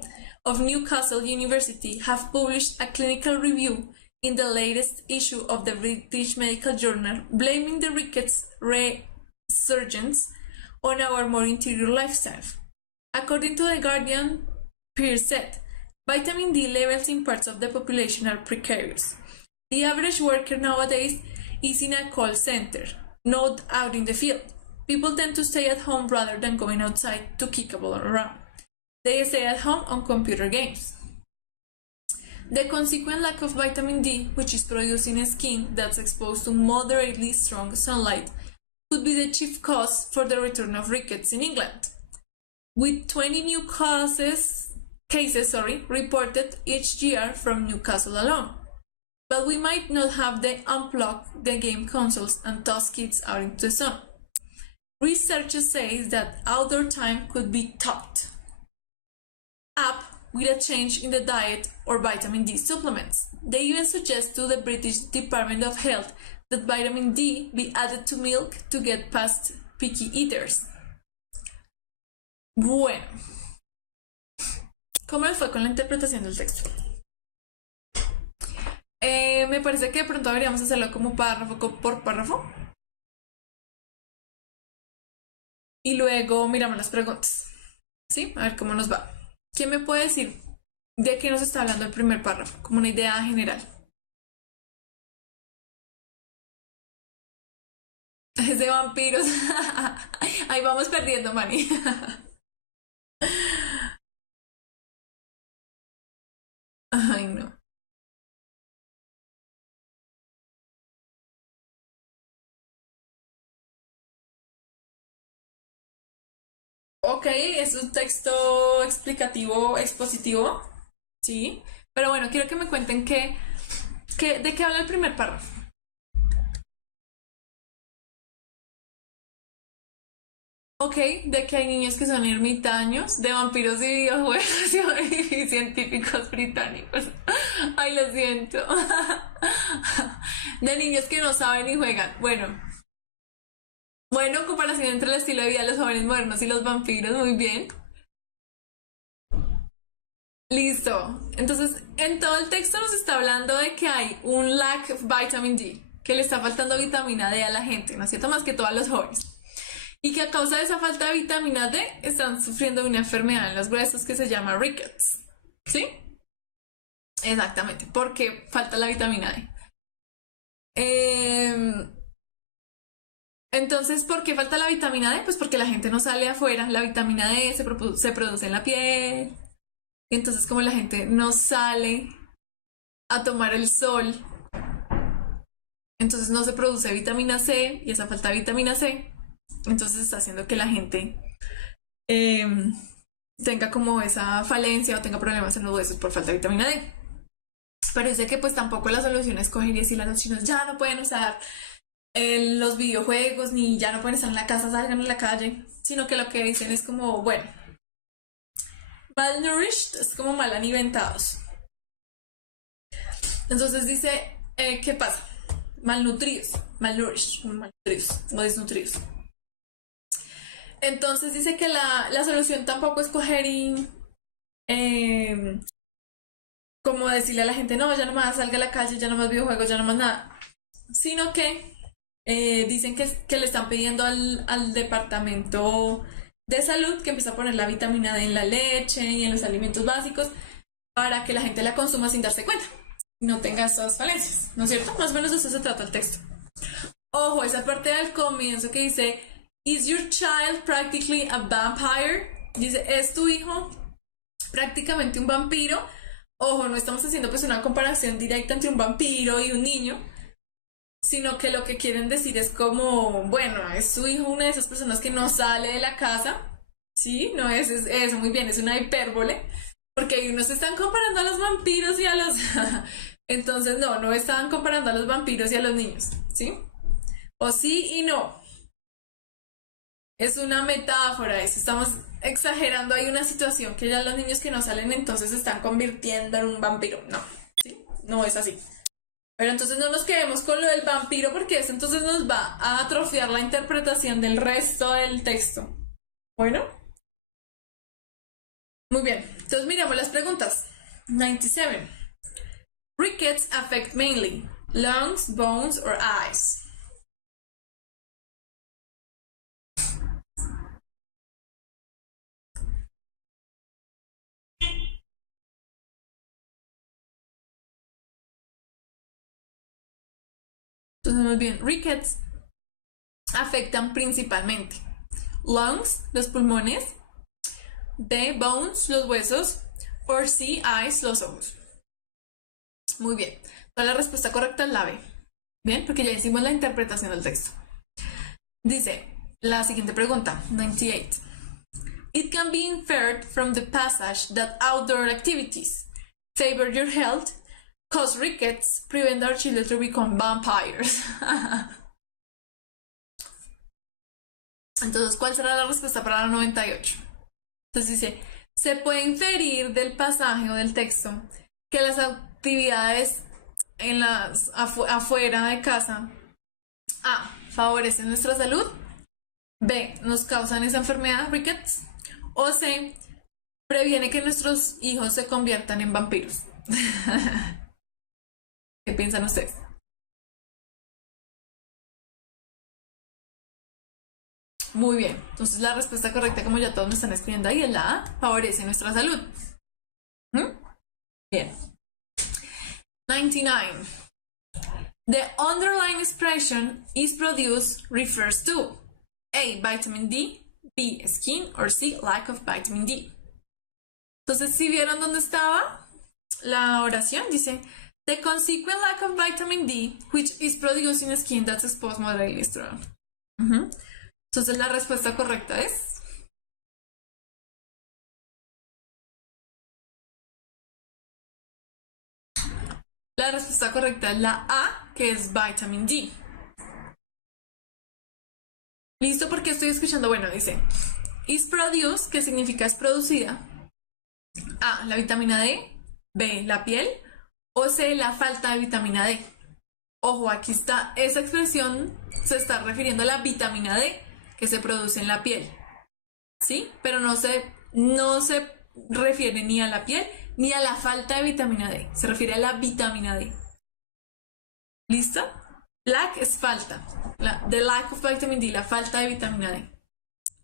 of Newcastle University have published a clinical review in the latest issue of the British Medical Journal, blaming the rickets resurgence on our more interior lifestyle. According to The Guardian, Pearce said, vitamin D levels in parts of the population are precarious. The average worker nowadays is in a call center, not out in the field. People tend to stay at home rather than going outside to kick a ball around. They stay at home on computer games. The consequent lack of vitamin D, which is produced in skin that's exposed to moderately strong sunlight, could be the chief cause for the return of rickets in England, with 20 new cases reported each year from Newcastle alone. But we might not have to unplug the game consoles and toss kids out into the sun. Researchers say that outdoor time could be topped up with a change in the diet or vitamin D supplements. They even suggest to the British Department of Health that vitamin D be added to milk to get past picky eaters. Bueno, ¿cómo les fue con la interpretación del texto? Me parece que de pronto deberíamos hacerlo como párrafo por párrafo. Y luego miramos las preguntas. ¿Sí? A ver cómo nos va. ¿Quién me puede decir de qué nos está hablando el primer párrafo? Como una idea general. Es de vampiros. Ahí vamos perdiendo, Mani. Ay, no. Ok, es un texto explicativo, expositivo, ¿sí? Pero bueno, quiero que me cuenten de qué habla el primer párrafo. Ok, de que hay niños que son ermitaños, de vampiros y videojuegos y científicos británicos. Ay, lo siento. De niños que no saben y juegan. Bueno, comparación entre el estilo de vida de los jóvenes modernos y los vampiros, muy bien. Listo. Entonces, en todo el texto nos está hablando de que hay un lack of vitamin D, que le está faltando vitamina D a la gente, ¿no es cierto? Más que todo a los jóvenes. Y que a causa de esa falta de vitamina D están sufriendo de una enfermedad en los huesos que se llama rickets. ¿Sí? Exactamente, porque falta la vitamina D. Entonces, ¿por qué falta la vitamina D? Pues porque la gente no sale afuera. La vitamina D se produce en la piel. Entonces, como la gente no sale a tomar el sol, entonces no se produce vitamina C y esa falta de vitamina C, entonces está haciendo que la gente tenga como esa falencia o tenga problemas en los huesos por falta de vitamina D. Pero dice que pues tampoco la solución es coger y decirle a los chinos ya no pueden usar los videojuegos ni ya no pueden estar en la casa, salgan a la calle, sino que lo que dicen es como, bueno, malnourished es como mal alimentados. Entonces dice, ¿qué pasa? Malnutridos, malnourished, malnutridos o desnutridos. Entonces dice que la solución tampoco es coger y como decirle a la gente, no, ya no más salga a la calle, ya no más videojuegos, ya no más nada, sino que dicen que le están pidiendo al departamento de salud que empiece a poner la vitamina D en la leche y en los alimentos básicos para que la gente la consuma sin darse cuenta, no tenga estas falencias, ¿no es cierto? Más o menos de eso se trata el texto. Ojo, esa parte del comienzo que dice, ¿Is your child practically a vampire? Dice, ¿es tu hijo prácticamente un vampiro? Ojo, no estamos haciendo pues una comparación directa entre un vampiro y un niño, sino que lo que quieren decir es como, bueno, es su hijo una de esas personas que no sale de la casa Sí, no es eso, muy bien, es una hipérbole, porque ahí no se están comparando a los vampiros y a los... Entonces, no, no estaban comparando a los vampiros y a los niños, ¿sí? O sí y no. Es una metáfora, eso. Estamos exagerando. Hay una situación que ya los niños que no salen entonces se están convirtiendo en un vampiro. No, ¿sí? No es así. Pero entonces no nos quedemos con lo del vampiro porque eso entonces nos va a atrofiar la interpretación del resto del texto. Bueno, muy bien. Entonces miramos las preguntas. 97. Rickets affect mainly lungs, bones, or eyes. Entonces, muy bien. Rickets afectan principalmente lungs, los pulmones, B, bones, los huesos, or C, eyes, los ojos. Muy bien. Toda la respuesta correcta es la B. Bien, porque ya hicimos la interpretación del texto. Dice la siguiente pregunta, 98. It can be inferred from the passage that outdoor activities favor your health, cause rickets, prevent our children to become vampires. Entonces, ¿cuál será la respuesta para la 98? Entonces dice, se puede inferir del pasaje o del texto que las actividades en las afuera de casa A, favorecen nuestra salud, B, nos causan esa enfermedad, rickets, o C, previene que nuestros hijos se conviertan en vampiros. ¿Qué piensan ustedes? Muy bien, entonces la respuesta correcta, como ya todos me están escribiendo ahí, es la A, favorece nuestra salud. ¿Mm? Bien. 99. The underlying expression is produced refers to A, vitamin D, B, skin, or C, lack of vitamin D. Entonces, si vieron dónde estaba la oración, dice the consequent lack of vitamin D, which is produced in skin that's exposed moderately strong. Entonces, la respuesta correcta es la respuesta correcta es la A, que es vitamin D. ¿Listo? Porque estoy escuchando, bueno, dice is produced, que significa es producida. A, la vitamina D, B, la piel, o C, la falta de vitamina D. Ojo, aquí está, esa expresión se está refiriendo a la vitamina D que se produce en la piel, ¿sí? Pero no se refiere ni a la piel ni a la falta de vitamina D, se refiere a la vitamina D. ¿Listo? Lack es falta, the lack of vitamin D, la falta de vitamina D,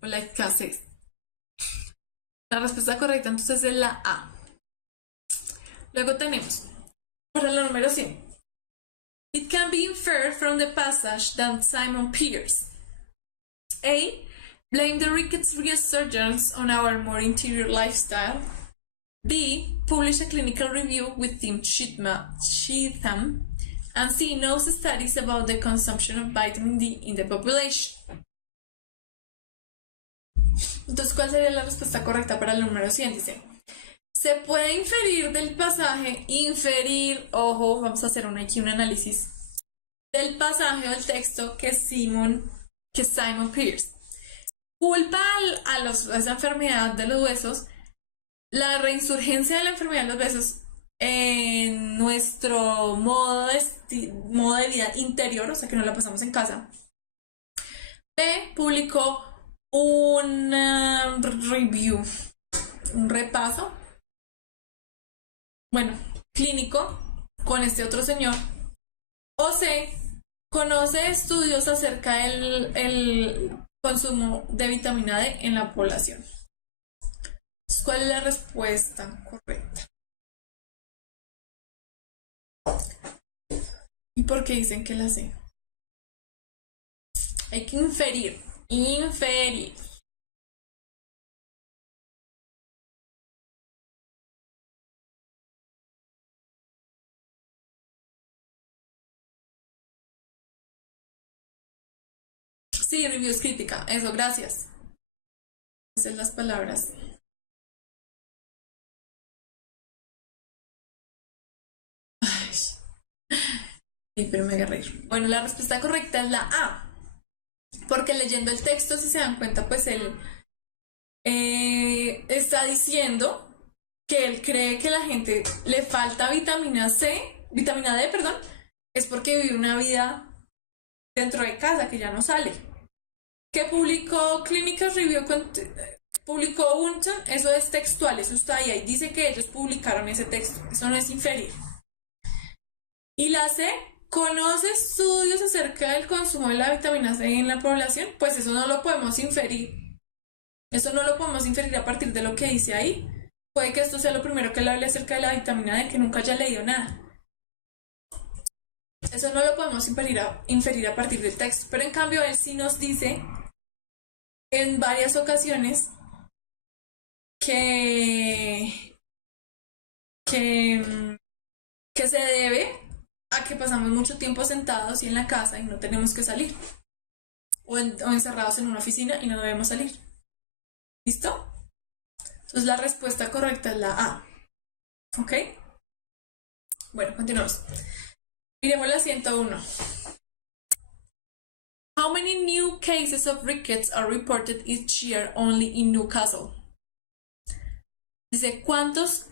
o la escasez. La respuesta correcta entonces es la A. Luego tenemos, para la número 100. It can be inferred from the passage that Simon Peters A. Blame the rickets resurgence on our more interior lifestyle. B. Publish a clinical review with Tim Cheatham. And C. Knows studies about the consumption of vitamin D in the population. Entonces, ¿cuál sería la respuesta correcta para el número 100? Dice, se puede inferir del pasaje, ojo, vamos a hacer aquí un análisis del pasaje o del texto que Simon Peters culpa a esa enfermedad de los huesos, la reinsurgencia de la enfermedad de los huesos en nuestro modo de vida interior, o sea que no la pasamos en casa. B, publicó un review, un repaso, bueno, clínico con este otro señor. O C, conoce estudios acerca del consumo de vitamina D en la población. ¿Cuál es la respuesta correcta? ¿Y por qué dicen que la C? Hay que inferir. Sí, reviews crítica, eso, gracias. Esas las palabras. Ay, sí, pero me agarré. Bueno, la respuesta correcta es la A. Porque leyendo el texto, si se dan cuenta, pues él está diciendo que él cree que la gente le falta vitamina D, perdón, es porque vive una vida dentro de casa, que ya no sale. Que publicó Clinical Review, publicó Unton, eso es textual, eso está ahí, dice que ellos publicaron ese texto, eso no es inferir. Y la C, ¿conoce estudios acerca del consumo de la vitamina C en la población? Pues eso no lo podemos inferir. Eso no lo podemos inferir a partir de lo que dice ahí. Puede que esto sea lo primero que le hable acerca de la vitamina D, que nunca haya leído nada. Eso no lo podemos inferir a partir del texto. Pero en cambio, él sí nos dice en varias ocasiones que se debe a que pasamos mucho tiempo sentados y en la casa y no tenemos que salir. O encerrados en una oficina y no debemos salir. ¿Listo? Entonces la respuesta correcta es la A. ¿Ok? Bueno, continuamos. Miremos la 101. How many new cases of rickets are reported each year only in Newcastle? Dice, ¿cuántos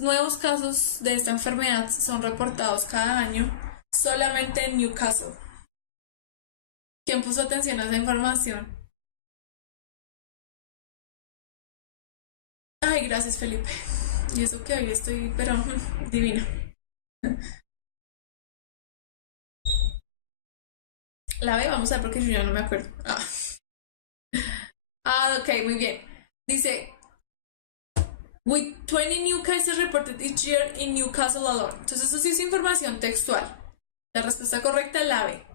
nuevos casos de esta enfermedad son reportados cada año solamente en Newcastle? ¿Quién puso atención a esa información? Ay, gracias, Felipe. Y eso que hoy estoy, pero divina. La B, vamos a ver porque yo ya no me acuerdo. Ok, muy bien. Dice, with 20 new cases reported each year in Newcastle alone. Entonces, eso sí es información textual. La respuesta correcta es la B.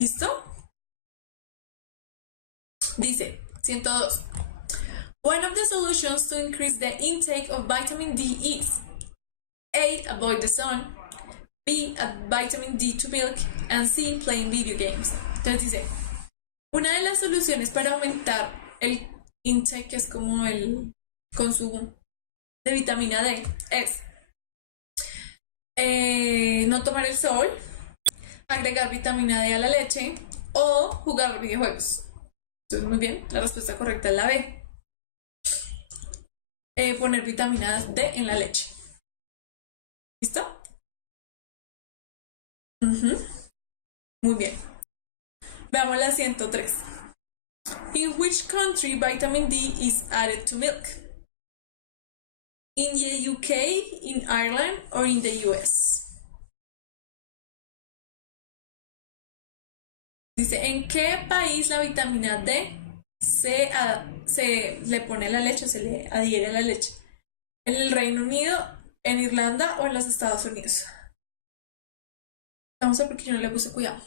¿Listo? Dice, 102. One of the solutions to increase the intake of vitamin D is A. Avoid the sun, B. Add vitamin D to milk, and C. Playing video games. Entonces dice, una de las soluciones para aumentar el intake, que es como el consumo de vitamina D, es no tomar el sol, agregar vitamina D a la leche o jugar videojuegos. Entonces, muy bien, la respuesta correcta es la B. Poner vitamina D en la leche. ¿Listo? Muy bien. Veamos la 103. In which country vitamin D is added to milk? In the UK, in Ireland, or in the US? Dice, ¿en qué país la vitamina D se le pone a la leche, se le adhiere a la leche? ¿En el Reino Unido, en Irlanda o en los Estados Unidos? Vamos a ver porque yo no le puse cuidado.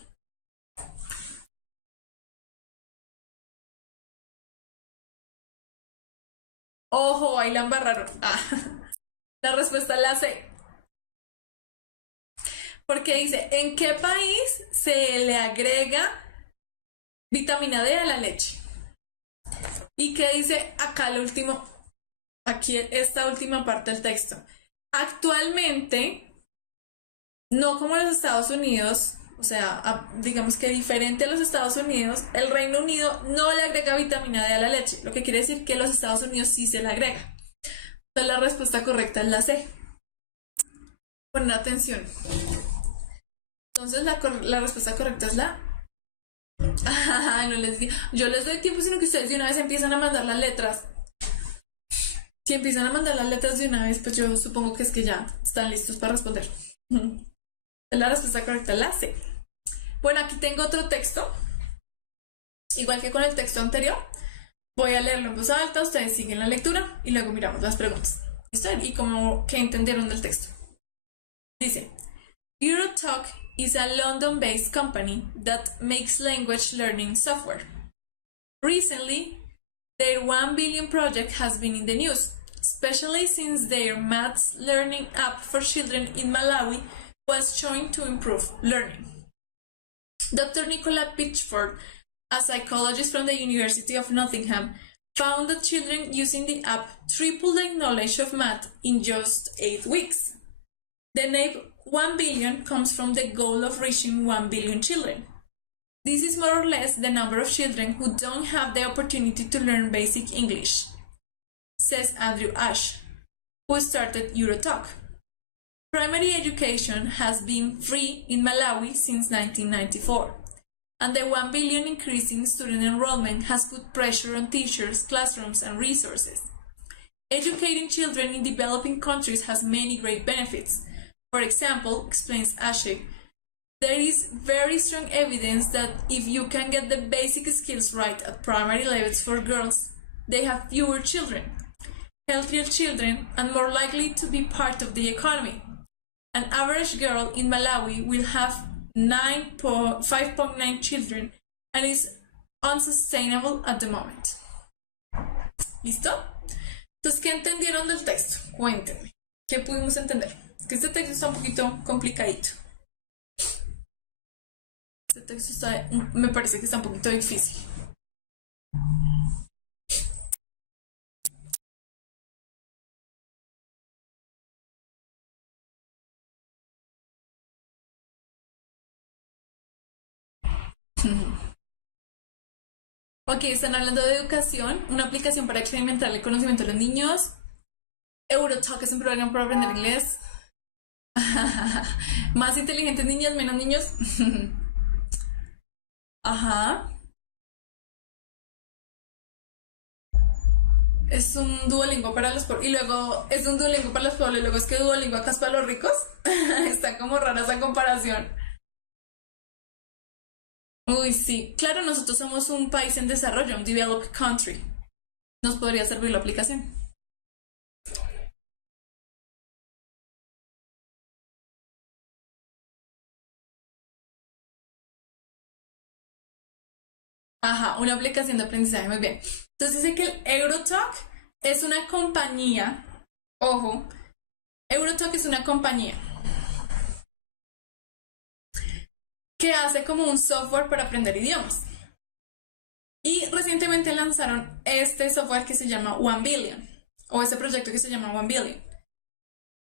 Ojo, ahí la embarraron. La respuesta es la C. Porque dice, ¿en qué país se le agrega vitamina D a la leche? ¿Y qué dice acá el último? Aquí esta última parte del texto. Actualmente, no como los Estados Unidos, o sea, digamos que diferente a los Estados Unidos, el Reino Unido no le agrega vitamina D a la leche, lo que quiere decir que los Estados Unidos sí se le agrega. Entonces la respuesta correcta es la C. Poner atención. Entonces la respuesta correcta es la... no les digo. Yo les doy tiempo, sino que ustedes de una vez empiezan a mandar las letras. Si empiezan a mandar las letras de una vez, pues yo supongo que es que ya están listos para responder. La respuesta correcta es la C. Bueno, aquí tengo otro texto. Igual que con el texto anterior. Voy a leerlo en voz alta, ustedes siguen la lectura y luego miramos las preguntas. ¿Listo? Y como que entendieron del texto. Dice, EuroTalk is a London-based company that makes language learning software. Recently, their 1 billion project has been in the news, especially since their maths learning app for children in Malawi was shown to improve learning. Dr. Nicola Pitchford, A psychologist from the University of Nottingham found that children using the app tripled their knowledge of math in just 8 weeks. The name 1 billion comes from the goal of reaching 1 billion children. This is more or less the number of children who don't have the opportunity to learn basic English, says Andrew Ash, who started Eurotalk. Primary education has been free in Malawi since 1994, and the 1 billion increase in student enrollment has put pressure on teachers, classrooms, and resources. Educating children in developing countries has many great benefits. For example, explains Ashe, there is very strong evidence that if you can get the basic skills right at primary levels for girls, they have fewer children, healthier children, and more likely to be part of the economy. An average girl in Malawi will have 5.9 children and is unsustainable at the moment. ¿Listo? Entonces, ¿qué entendieron del texto? Cuéntenme. ¿Qué pudimos entender? Es que este texto está un poquito complicadito. Este texto me parece que está un poquito difícil. Ok, están hablando de educación, una aplicación para experimentar el conocimiento de los niños. Eurotalk es un programa para aprender inglés. Más inteligentes niñas, menos niños. Ajá. Es un Duolingo para los pobres. Y luego es un Duolingo para los pobres. Y luego es que Duolingo acá es para los ricos. Está como rara esa comparación. Uy, sí. Claro, nosotros somos un país en desarrollo, un developed country. Nos podría servir la aplicación. Ajá, una aplicación de aprendizaje, muy bien. Entonces dice que el Eurotalk es una compañía, ojo, Eurotalk es una compañía que hace como un software para aprender idiomas. Y recientemente lanzaron este software que se llama One Billion, o este proyecto que se llama One Billion.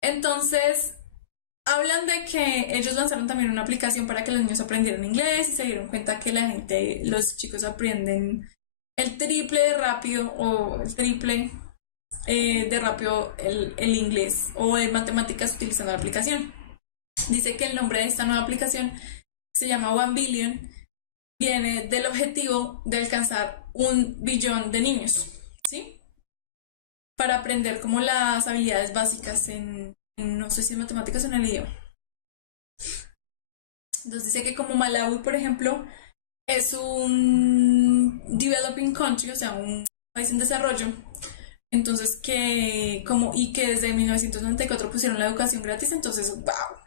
Entonces, hablan de que ellos lanzaron también una aplicación para que los niños aprendieran inglés y se dieron cuenta que la gente, los chicos aprenden el triple de rápido o el triple de rápido el inglés o de matemáticas utilizando la aplicación. Dice que el nombre de esta nueva aplicación se llama One Billion, viene del objetivo de alcanzar 1 billón de niños, ¿sí? Para aprender como las habilidades básicas no sé si en matemáticas o en el idioma. Entonces dice que como Malawi, por ejemplo, es un developing country, o sea, un país en desarrollo, entonces que desde 1994 pusieron la educación gratis, entonces, wow,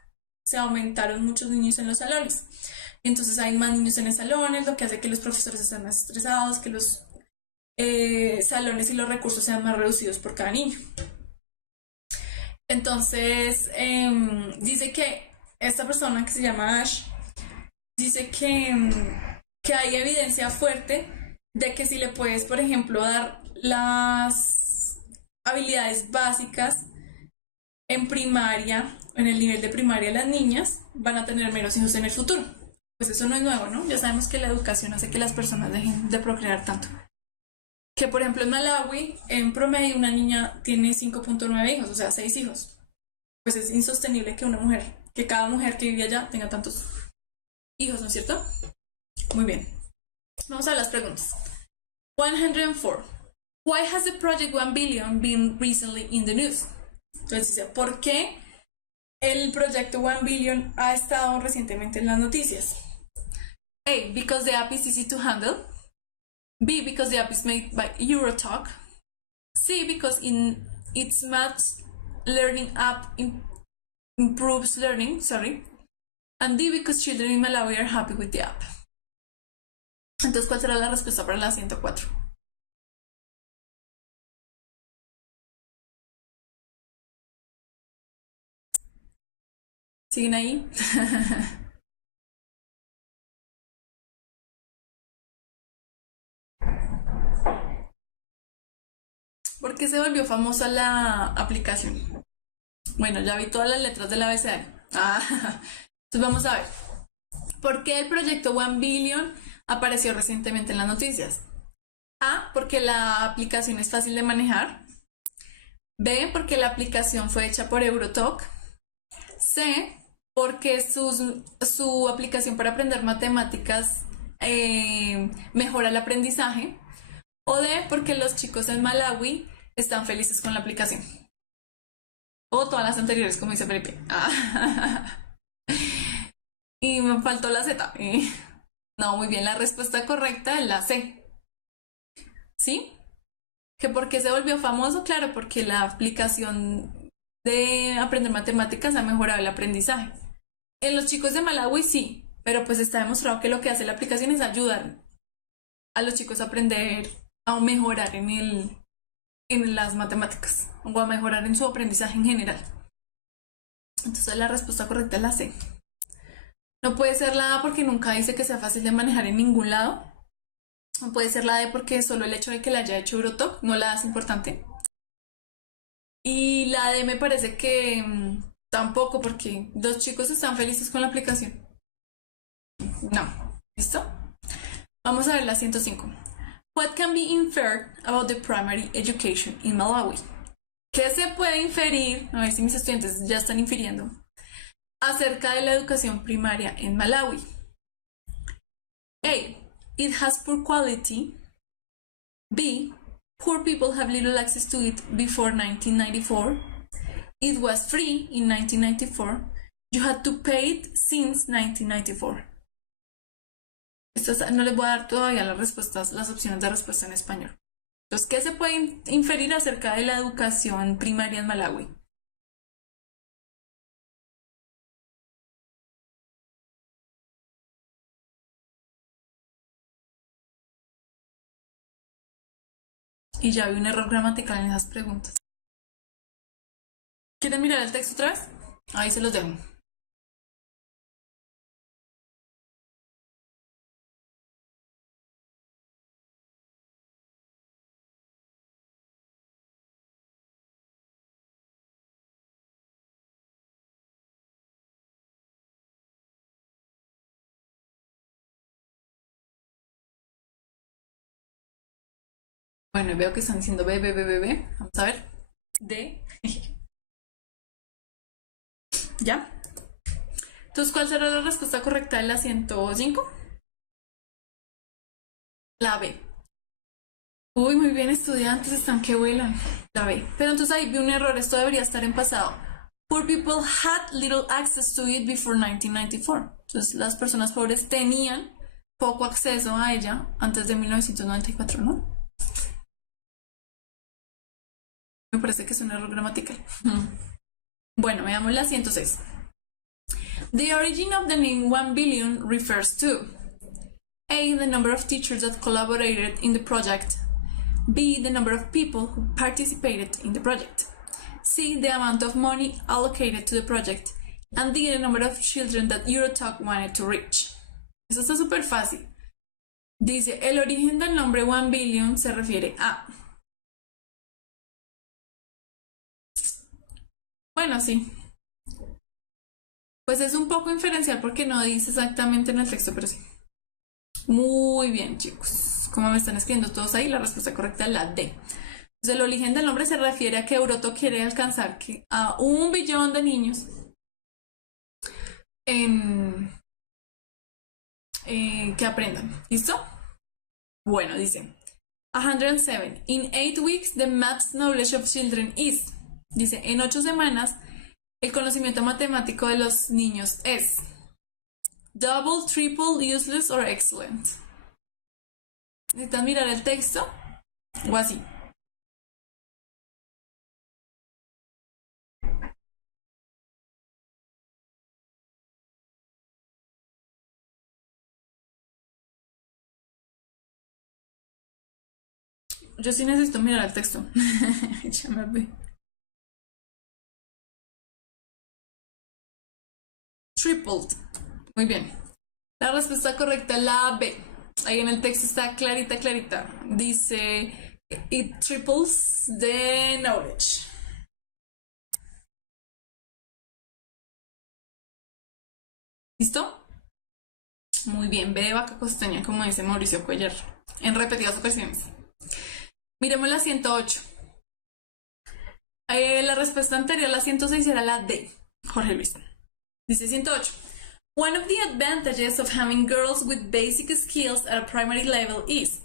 se aumentaron muchos niños en los salones. Entonces hay más niños en los salones, lo que hace que los profesores estén más estresados, que los salones y los recursos sean más reducidos por cada niño. Entonces, dice que esta persona que se llama Ash, dice que hay evidencia fuerte de que si le puedes, por ejemplo, dar las habilidades básicas en primaria, en el nivel de primaria, las niñas van a tener menos hijos en el futuro. Pues eso no es nuevo, ¿no? Ya sabemos que la educación hace que las personas dejen de procrear tanto. Que por ejemplo en Malawi, en promedio una niña tiene 5.9 hijos, o sea, 6 hijos. Pues es insostenible que cada mujer que vive allá tenga tantos hijos, ¿no es cierto? Muy bien. Vamos a las preguntas. 104. Why has the project 1 billion been recently in the news? Entonces dice, ¿por qué el proyecto 1 billion ha estado recientemente en las noticias? A, because the app is easy to handle. B, because the app is made by Eurotalk. C, because its math learning app improves learning, and D, because children in Malawi are happy with the app. Entonces, ¿cuál será la respuesta para la 104? ¿Siguen ahí? ¿Por qué se volvió famosa la aplicación? Bueno, ya vi todas las letras del abecedario. Entonces vamos a ver. ¿Por qué el proyecto One Billion apareció recientemente en las noticias? A, porque la aplicación es fácil de manejar. B, porque la aplicación fue hecha por Eurotalk. C, porque su aplicación para aprender matemáticas mejora el aprendizaje. O D, porque los chicos en Malawi están felices con la aplicación. O todas las anteriores, como dice Felipe. Y me faltó la Z. No, muy bien, la respuesta correcta es la C. ¿Sí? ¿Que por qué se volvió famoso? Claro, porque la aplicación de aprender matemáticas ha mejorado el aprendizaje. En los chicos de Malawi sí, pero pues está demostrado que lo que hace la aplicación es ayudar a los chicos a aprender, a mejorar en las matemáticas o a mejorar en su aprendizaje en general. Entonces la respuesta correcta es la C. No puede ser la A porque nunca dice que sea fácil de manejar en ningún lado. No puede ser la D porque solo el hecho de que la haya hecho Eurotalk no la hace importante. Y la D me parece que tampoco, porque los chicos están felices con la aplicación. No. ¿Listo? Vamos a ver la 105. What can be inferred about the primary education in Malawi? ¿Qué se puede inferir? A ver si mis estudiantes ya están infiriendo acerca de la educación primaria en Malawi. A. It has poor quality. B. Poor people have little access to it before 1994. It was free in 1994. You had to pay it since 1994. No les voy a dar todavía las respuestas, las opciones de respuesta en español. Entonces, ¿qué se puede inferir acerca de la educación primaria en Malawi? Y ya vi un error gramatical en esas preguntas. ¿Quieren mirar el texto otra vez? Ahí se los dejo. Bueno, veo que están diciendo B, B, B, B, B. Vamos a ver. D. ¿Ya? Entonces, ¿cuál será la respuesta correcta de la 105? La B. Uy, muy bien, estudiantes, están que vuelan. La B. Pero entonces ahí vi un error, esto debería estar en pasado. Poor people had little access to it before 1994. Entonces, las personas pobres tenían poco acceso a ella antes de 1994, ¿no? Me parece que es un error gramatical. Bueno, veamos la 106. The origin of the name 1 billion refers to A. The number of teachers that collaborated in the project. B. The number of people who participated in the project. C. The amount of money allocated to the project. And D. The number of children that Eurotalk wanted to reach. Eso está súper fácil. Dice, el origen del nombre 1 billion se refiere a... Bueno, sí. Pues es un poco inferencial porque no dice exactamente en el texto, pero sí. Muy bien, chicos. Como me están escribiendo todos ahí, la respuesta correcta es la D. Entonces, el origen del nombre se refiere a que Eurotalk quiere alcanzar a 1 billón de niños que aprendan. ¿Listo? Bueno, dice 107. In 8 weeks, the maths knowledge of children is. Dice, en 8 semanas, el conocimiento matemático de los niños es double, triple, useless or excellent. ¿Necesitan mirar el texto? O así. Yo sí necesito mirar el texto. Ya me ve. Tripled. Muy bien. La respuesta correcta es la B. Ahí en el texto está clarita, clarita. Dice It triples the knowledge. ¿Listo? Muy bien, ve de vaca costeña, como dice Mauricio Cuellar, en repetidas ocasiones. Miremos la 108. La respuesta anterior, la 106, era la D. Jorge Luis. Dice 108. One of the advantages of having girls with basic skills at a primary level is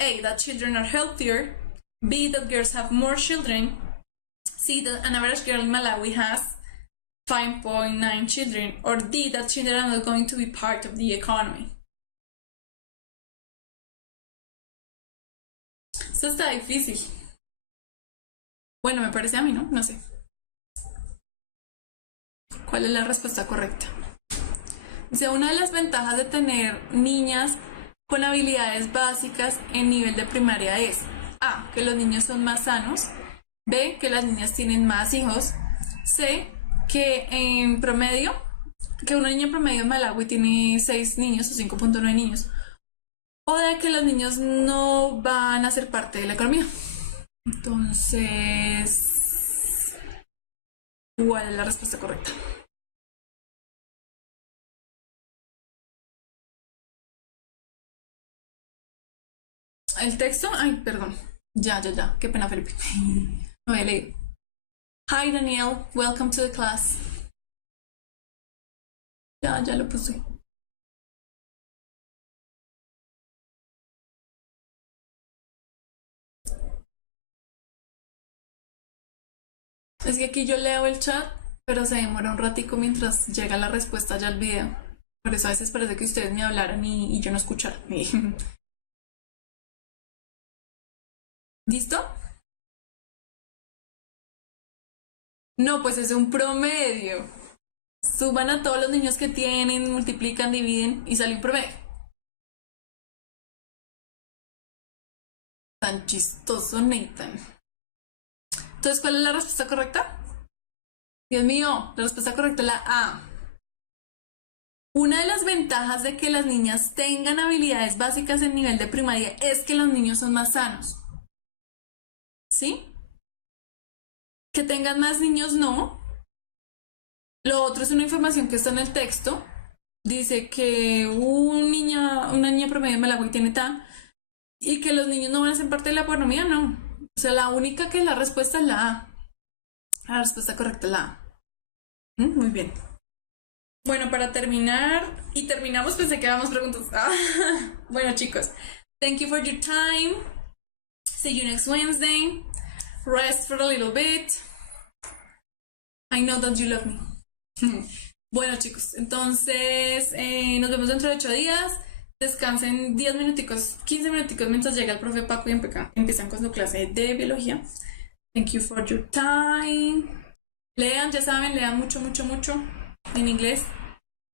A, that children are healthier, B, that girls have more children, C, that an average girl in Malawi has 5.9 children, or D, that children are not going to be part of the economy. Esto está difícil. Bueno, me parece a mí, ¿no? No sé. ¿Cuál es la respuesta correcta? Dice, una de las ventajas de tener niñas con habilidades básicas en nivel de primaria es A, que los niños son más sanos, B, que las niñas tienen más hijos, C, que en promedio, que una niña en promedio en Malawi tiene 6 niños o 5.9 niños, o de que los niños no van a ser parte de la economía. Entonces, ¿cuál es la respuesta correcta? El texto, ay, perdón. Ya. Qué pena, Felipe. No voy a leer. Hi, Daniel. Welcome to the class. Ya lo puse. Es que aquí yo leo el chat, pero se demora un ratico mientras llega la respuesta ya al video. Por eso a veces parece que ustedes me hablaran y yo no escuchara. ¿Listo? No, pues es un promedio. Suban a todos los niños que tienen, multiplican, dividen y sale un promedio. Tan chistoso, Nathan. Entonces, ¿cuál es la respuesta correcta? Dios mío, la respuesta correcta es la A. Una de las ventajas de que las niñas tengan habilidades básicas en nivel de primaria es que los niños son más sanos. ¿Sí? Que tengan más niños, no. Lo otro es una información que está en el texto. Dice que una niña promedio en Malawi tiene tan, y que los niños no van a ser parte de la economía, no. O sea, la única que es la respuesta es la A. La respuesta correcta es la A. Muy bien. Bueno, para terminar, y terminamos, pensé que habíamos preguntas. Bueno, chicos, thank you for your time. See you next Wednesday. Rest for a little bit. I know that you love me. Bueno, chicos, entonces nos vemos dentro de 8 días. Descansen 10 minuticos, 15 minuticos mientras llega el profe Paco y empiezan con su clase de biología. Thank you for your time. Lean, ya saben, lean mucho en inglés.